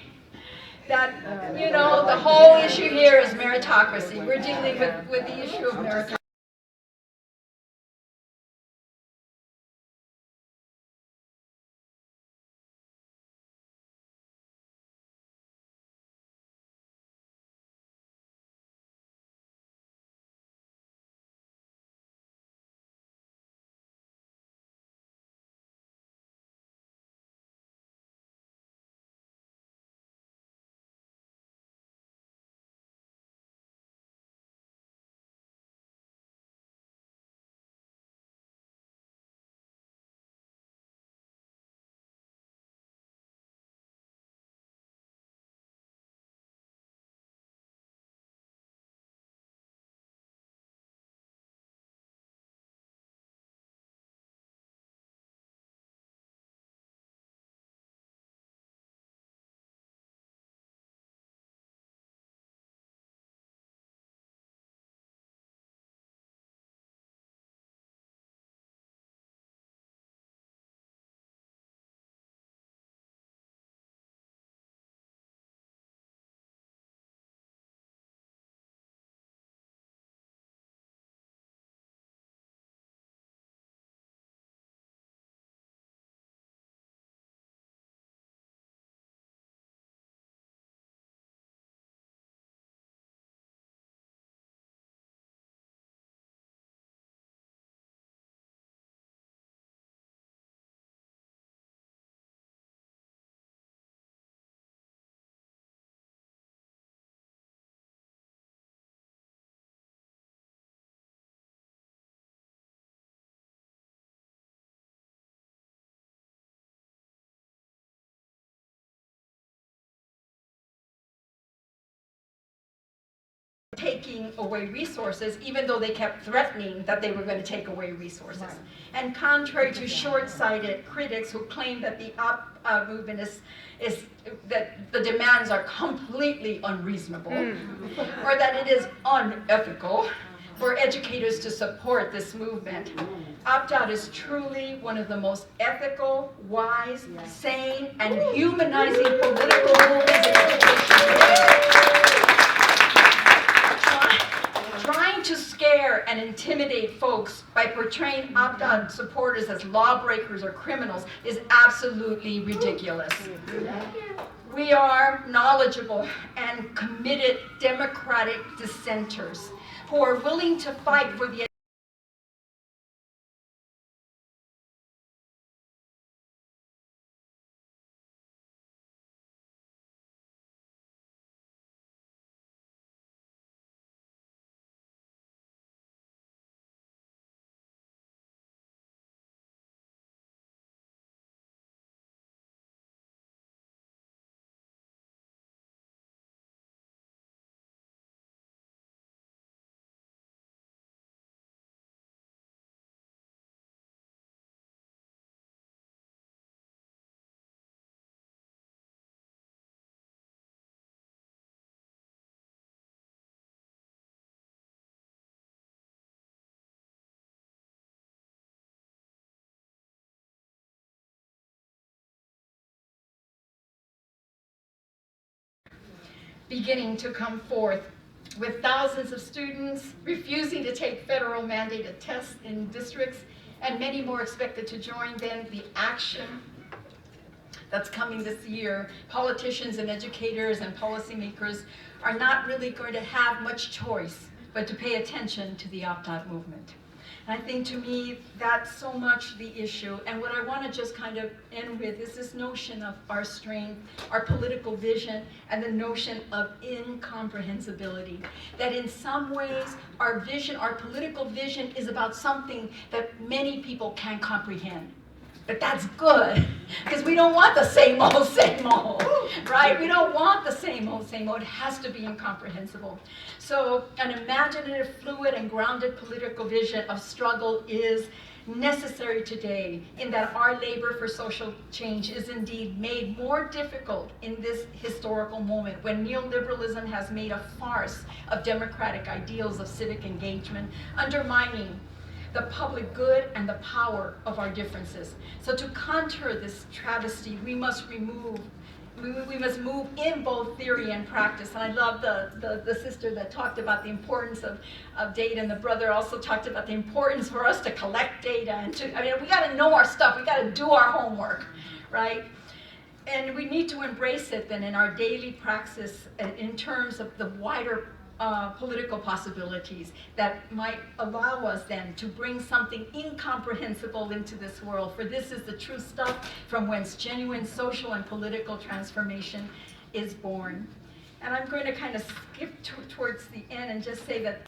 that, the whole issue here is meritocracy. We're dealing with the issue of meritocracy. Taking away resources, even though they kept threatening that they were going to take away resources. Right. And contrary to short-sighted critics who claim that the movement is that the demands are completely unreasonable, or that it is unethical for educators to support this movement. Opt-out is truly one of the most ethical, wise, sane, and humanizing political movements in education. Trying to scare and intimidate folks by portraying opt-out supporters as lawbreakers or criminals is absolutely ridiculous. We are knowledgeable and committed democratic dissenters who are willing to fight for the beginning to come forth, with thousands of students refusing to take federal mandated tests in districts, and many more expected to join. Then the action that's coming this year, politicians and educators and policymakers are not really going to have much choice but to pay attention to the opt-out movement. And I think, to me, that's so much the issue. And what I want to just kind of end with is this notion of our strength, our political vision, and the notion of incomprehensibility. That in some ways, our vision, our political vision, is about something that many people can't comprehend. But that's good, because we don't want the same old, right? We don't want the same old. It has to be incomprehensible. So an imaginative, fluid, and grounded political vision of struggle is necessary today, in that our labor for social change is indeed made more difficult in this historical moment, when neoliberalism has made a farce of democratic ideals of civic engagement, undermining the public good and the power of our differences. So to counter this travesty, we must move in both theory and practice. And I love the sister that talked about the importance of data, and the brother also talked about the importance for us to collect data, and we got to know our stuff, we got to do our homework, right? And we need to embrace it then in our daily praxis, in terms of the wider political possibilities that might allow us then to bring something incomprehensible into this world. For this is the true stuff from whence genuine social and political transformation is born. And I'm going to kind of skip towards the end and just say that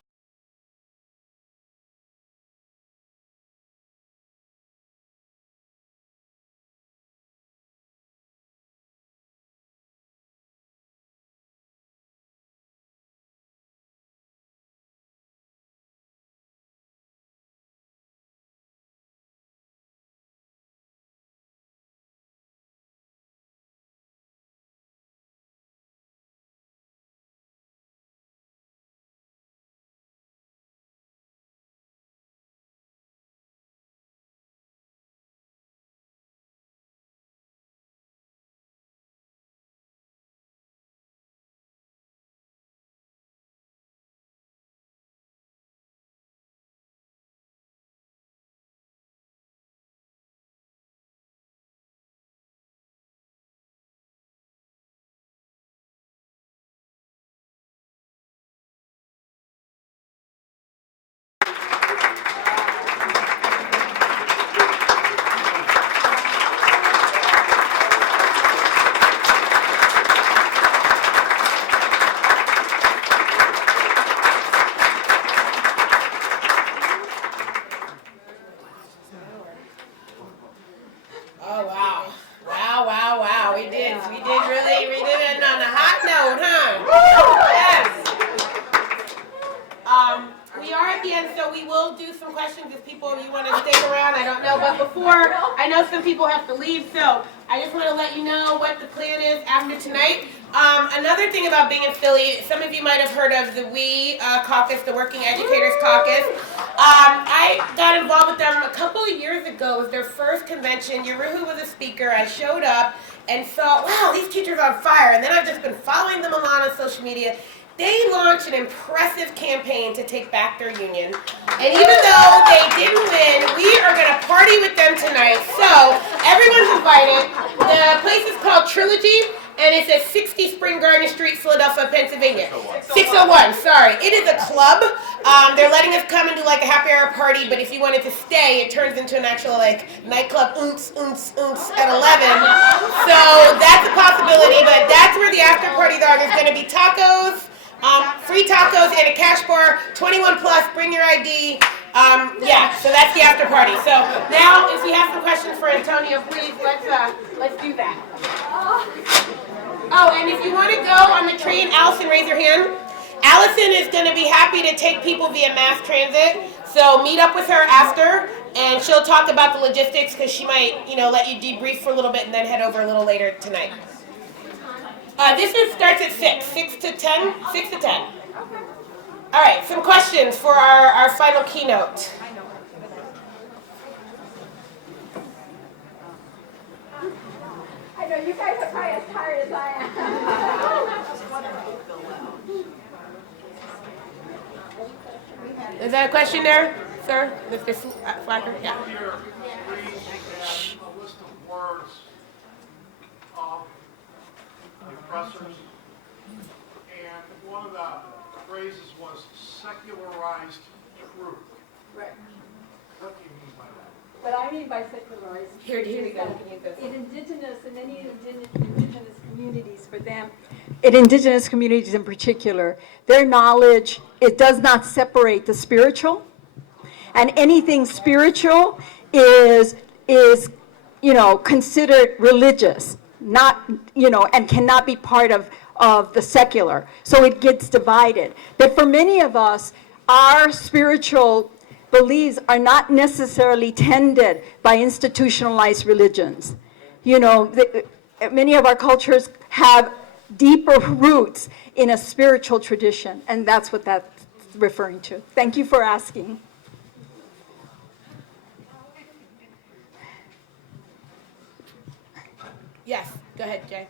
some people have to leave, so I just want to let you know what the plan is after tonight. Another thing about being in Philly, some of you might have heard of the WE caucus, the Working Educators Caucus. I got involved with them a couple of years ago. It was their first convention. Yeruhu was a speaker. I showed up and thought, wow, these teachers are on fire. And then I've just been following them along on social media. They launched an impressive campaign to take back their union. And even though they didn't win, we are going to party with them tonight. So everyone's invited. The place is called Trilogy, and it's at 60 Spring Garden Street, Philadelphia, Pennsylvania. 601, sorry. It is a club. They're letting us come and do like a happy hour party, but if you wanted to stay, it turns into an actual like nightclub oomps at 11. So that's a possibility, but that's where the after parties are. There's going to be tacos. Free tacos and a cash bar, 21 plus, bring your ID. Yeah, so that's the after party. So now, if we have some questions for Antonia, please, let's do that. Oh, and if you want to go on the train, Allison, raise your hand. Allison is going to be happy to take people via mass transit. So meet up with her after, and she'll talk about the logistics, because she might, let you debrief for a little bit and then head over a little later tonight. This starts at 6 to 10. All right, some questions for our final keynote. I know you guys are probably as tired as I am. Is that a question there, sir? Mr. Flacker? Yeah. Here, read a list of words of the oppressors, and one of the phrases was secularized truth. Right. What do you mean by that? What I mean by secularized Here we go. in many indigenous communities, for them, in indigenous communities in particular, their knowledge, it does not separate the spiritual, and anything spiritual is considered religious, not, and cannot be part of the secular. So it gets divided. But for many of us, our spiritual beliefs are not necessarily tended by institutionalized religions. Many of our cultures have deeper roots in a spiritual tradition, and that's what that's referring to. Thank you for asking. Yes, go ahead, Jay.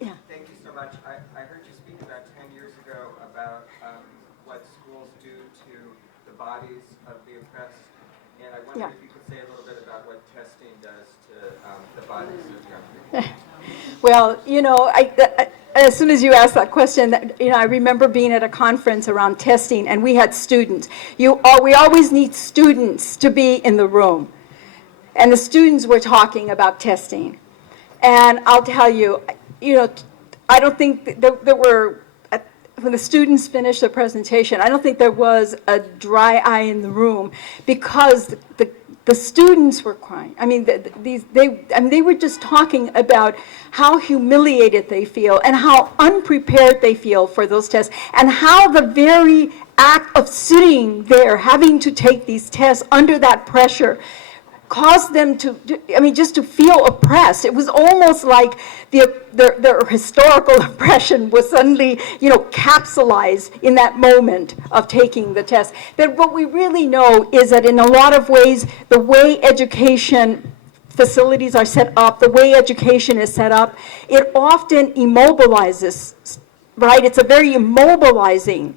Yeah. Thank you so much. I heard you speak about 10 years ago about what schools do to the bodies of the oppressed, and I wonder if you could say a little bit about what testing does to the bodies of young people. Well, as soon as you asked that question, I remember being at a conference around testing, and we had students. We always need students to be in the room, and the students were talking about testing. And I'll tell you, I don't think there were, when the students finished the presentation, I don't think there was a dry eye in the room, because the students were crying. I mean, they were just talking about how humiliated they feel and how unprepared they feel for those tests, and how the very act of sitting there having to take these tests under that pressure caused them just to feel oppressed. It was almost like their historical oppression was suddenly, capsulized in that moment of taking the test. But what we really know is that in a lot of ways, the way education facilities are set up, the way education is set up, it often immobilizes, right? It's a very immobilizing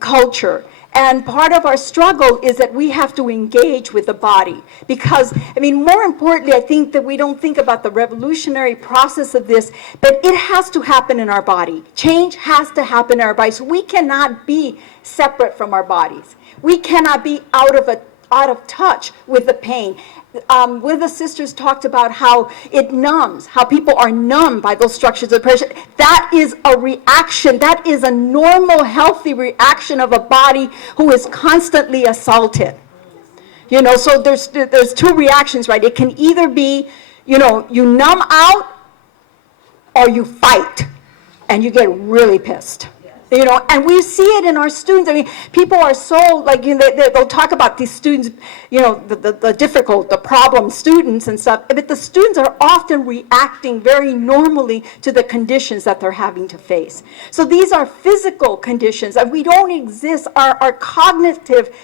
culture. And part of our struggle is that we have to engage with the body. Because, more importantly, I think that we don't think about the revolutionary process of this, but it has to happen in our body. Change has to happen in our bodies. So we cannot be separate from our bodies. We cannot be out of touch with the pain. One of the sisters talked about how it numbs, how people are numbed by those structures of oppression. That is a reaction. That is a normal, healthy reaction of a body who is constantly assaulted. So there's two reactions, right? It can either be, you numb out, or you fight, and you get really pissed. And we see it in our students. People are so, they'll talk about these students, the difficult, the problem students and stuff, but the students are often reacting very normally to the conditions that they're having to face. So these are physical conditions, and we don't exist, our cognitive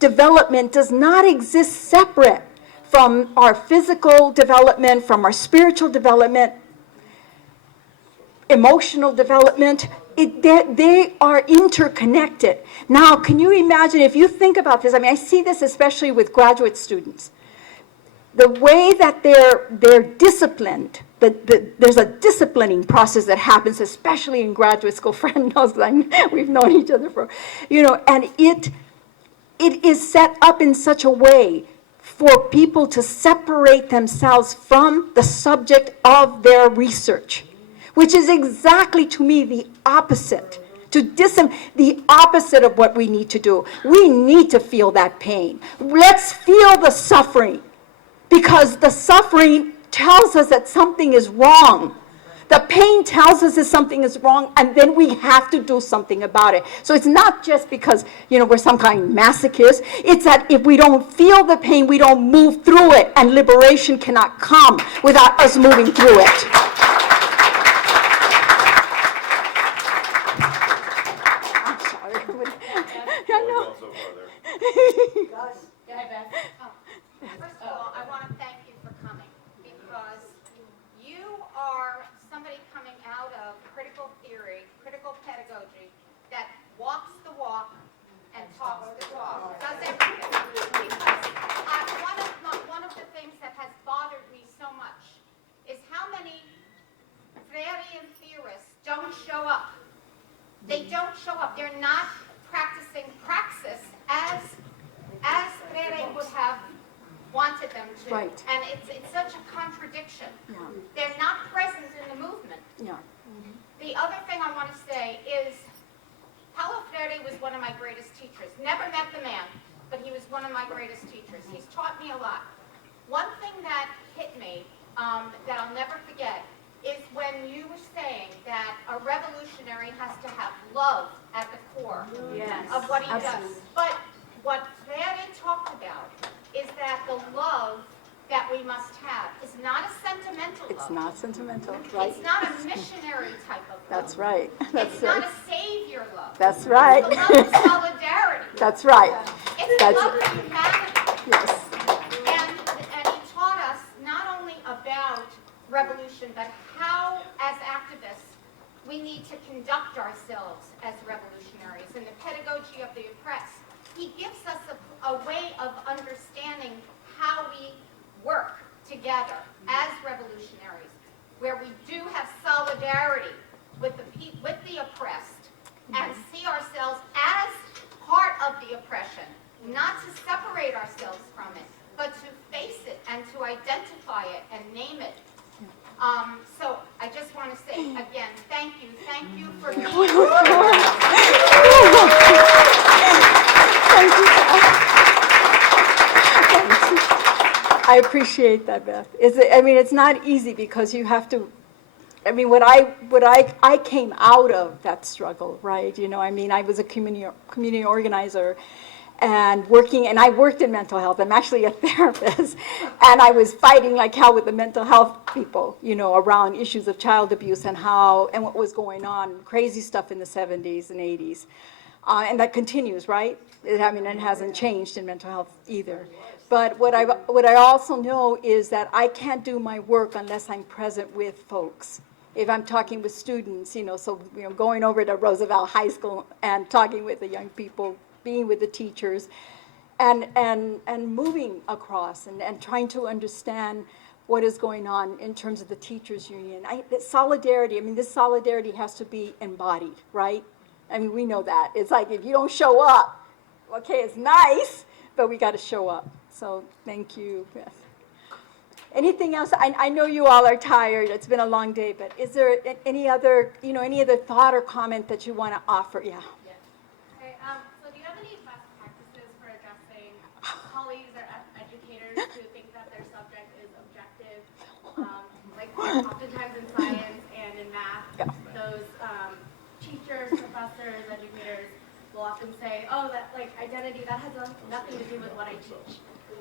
development does not exist separate from our physical development, from our spiritual development, emotional development. They are interconnected. Now, can you imagine, if you think about this, I see this especially with graduate students. The way that they're disciplined, there's a disciplining process that happens, especially in graduate school. Fran knows that we've known each other for, and it is set up in such a way for people to separate themselves from the subject of their research, which is exactly, to me, the opposite. The opposite of what we need to do. We need to feel that pain. Let's feel the suffering, because the suffering tells us that something is wrong. The pain tells us that something is wrong, and then we have to do something about it. So it's not just because, we're some kind of masochist. It's that if we don't feel the pain, we don't move through it, and liberation cannot come without us moving through it. First of all, I want to thank you for coming, because you are somebody coming out of critical theory, critical pedagogy, that walks the walk, show up. They're not practicing praxis as Freire would have wanted them to. Right. And it's such a contradiction. Yeah. They're not present in the movement. Yeah. The other thing I want to say is Paulo Freire was one of my greatest teachers. Never met the man, but he was one of my greatest teachers. He's taught me a lot. One thing that hit me that I'll never forget is when you were saying that a revolutionary has to have love at the core of what he does. But what Freire talked about is that the love that we must have is not a sentimental love. It's not sentimental, right? It's not a missionary type of love. That's right. It's not a savior love. That's right. It's a love of solidarity. That's right. It's a love of humanity. Yes. And he taught us not only about revolution, but how, as activists, we need to conduct ourselves as revolutionaries in the pedagogy of the oppressed. He gives us a way of understanding how we work together as revolutionaries, where we do have solidarity with the oppressed and see ourselves as part of the oppression, not to separate ourselves from it, but to face it and to identify it and name it. So I just want to say again, thank you for being I appreciate that, Beth. It's not easy because you have to. I came out of that struggle, right? I was a community organizer, and I worked in mental health. I'm actually a therapist, and I was fighting like hell with the mental health people, around issues of child abuse and what was going on, crazy stuff in the 70s and 80s, and that continues, right? It hasn't changed in mental health either. But what I also know is that I can't do my work unless I'm present with folks. If I'm talking with students, going over to Roosevelt High School and talking with the young people, being with the teachers, and moving across and trying to understand what is going on in terms of the teachers union. This solidarity has to be embodied, right? We know that. It's like if you don't show up, okay, it's nice, but we got to show up. So thank you, Beth. Anything else? I know you all are tired. It's been a long day, but is there any other thought or comment that you want to offer? Yeah. Okay, so do you have any best practices for addressing colleagues or educators who think that their subject is objective? Like oftentimes in science and in math, those teachers, professors, educators will often say, oh, that identity, that has nothing to do with what I teach.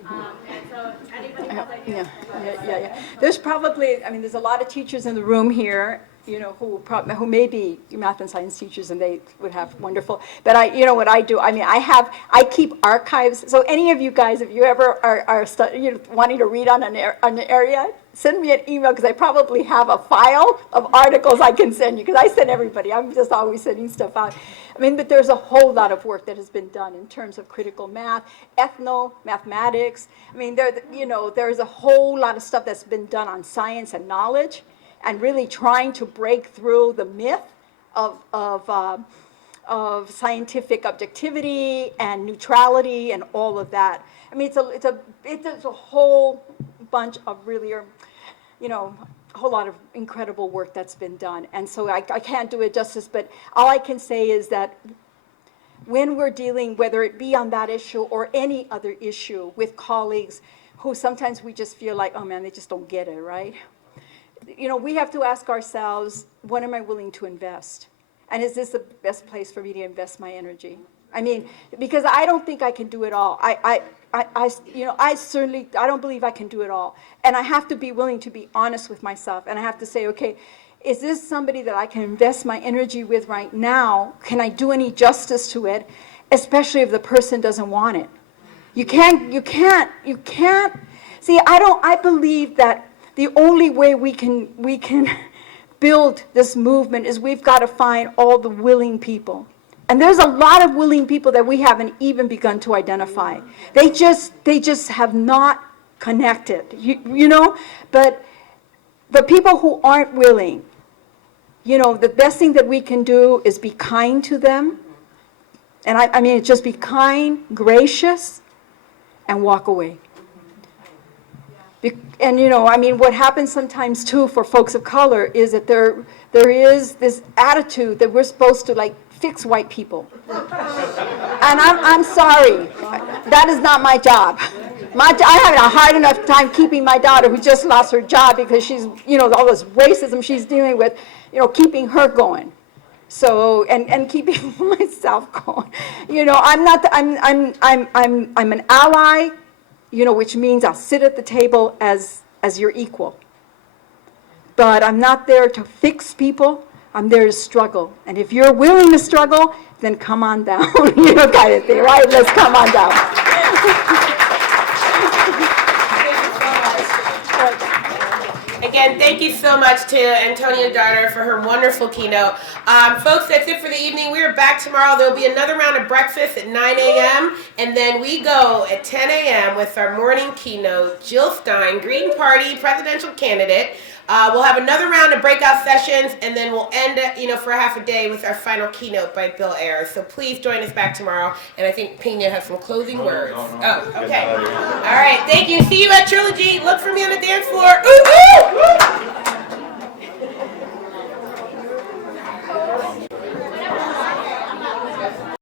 And so if anybody has ideas. Yeah. There's probably, there's a lot of teachers in the room here, who may be math and science teachers, and they would have wonderful. But what I do, I keep archives. So any of you guys, if you ever are wanting to read on an area, send me an email, because I probably have a file of articles I can send you, because I send everybody. I'm just always sending stuff out. But there's a whole lot of work that has been done in terms of critical math, ethno-mathematics. There's a whole lot of stuff that's been done on science and knowledge, and really trying to break through the myth of scientific objectivity and neutrality and all of that. It's a whole bunch of really, a whole lot of incredible work that's been done. And so I can't do it justice, but all I can say is that when we're dealing, whether it be on that issue or any other issue, with colleagues who sometimes we just feel like, oh man, they just don't get it, right? We have to ask ourselves, what am I willing to invest? And is this the best place for me to invest my energy? Because I don't think I can do it all. I don't believe I can do it all. And I have to be willing to be honest with myself. And I have to say, okay, is this somebody that I can invest my energy with right now? Can I do any justice to it? Especially if the person doesn't want it. You can't. See, I believe that the only way we can build this movement is we've got to find all the willing people. And there's a lot of willing people that we haven't even begun to identify. They just have not connected, But the people who aren't willing, you know, the best thing that we can do is be kind to them. And I mean, just be kind, gracious, and walk away. And, you know, I mean, what happens sometimes, too, for folks of color is that there is this attitude that we're supposed to, like, fix white people. And I'm sorry. That is not my job. I have a hard enough time keeping my daughter, who just lost her job because she's, you know, all this racism she's dealing with, you know, keeping her going. So, and keeping myself going. You know, I'm an ally, you know, which means I'll sit at the table as your equal. But I'm not there to fix people. I'm there to struggle. And if you're willing to struggle, then come on down. You know, kind of thing, right? Let's come on down. Again, thank you so much to Antonia Darder for her wonderful keynote. Folks, that's it for the evening. We are back tomorrow. There will be another round of breakfast at 9 a.m. And then we go at 10 a.m. with our morning keynote, Jill Stein, Green Party presidential candidate. We'll have another round of breakout sessions, and then we'll end, you know, for half a day with our final keynote by Bill Ayers. So please join us back tomorrow. And I think Pena has some closing words. Oh, okay. All right. Thank you. See you at Trilogy. Look for me on the dance floor. Ooh, ooh!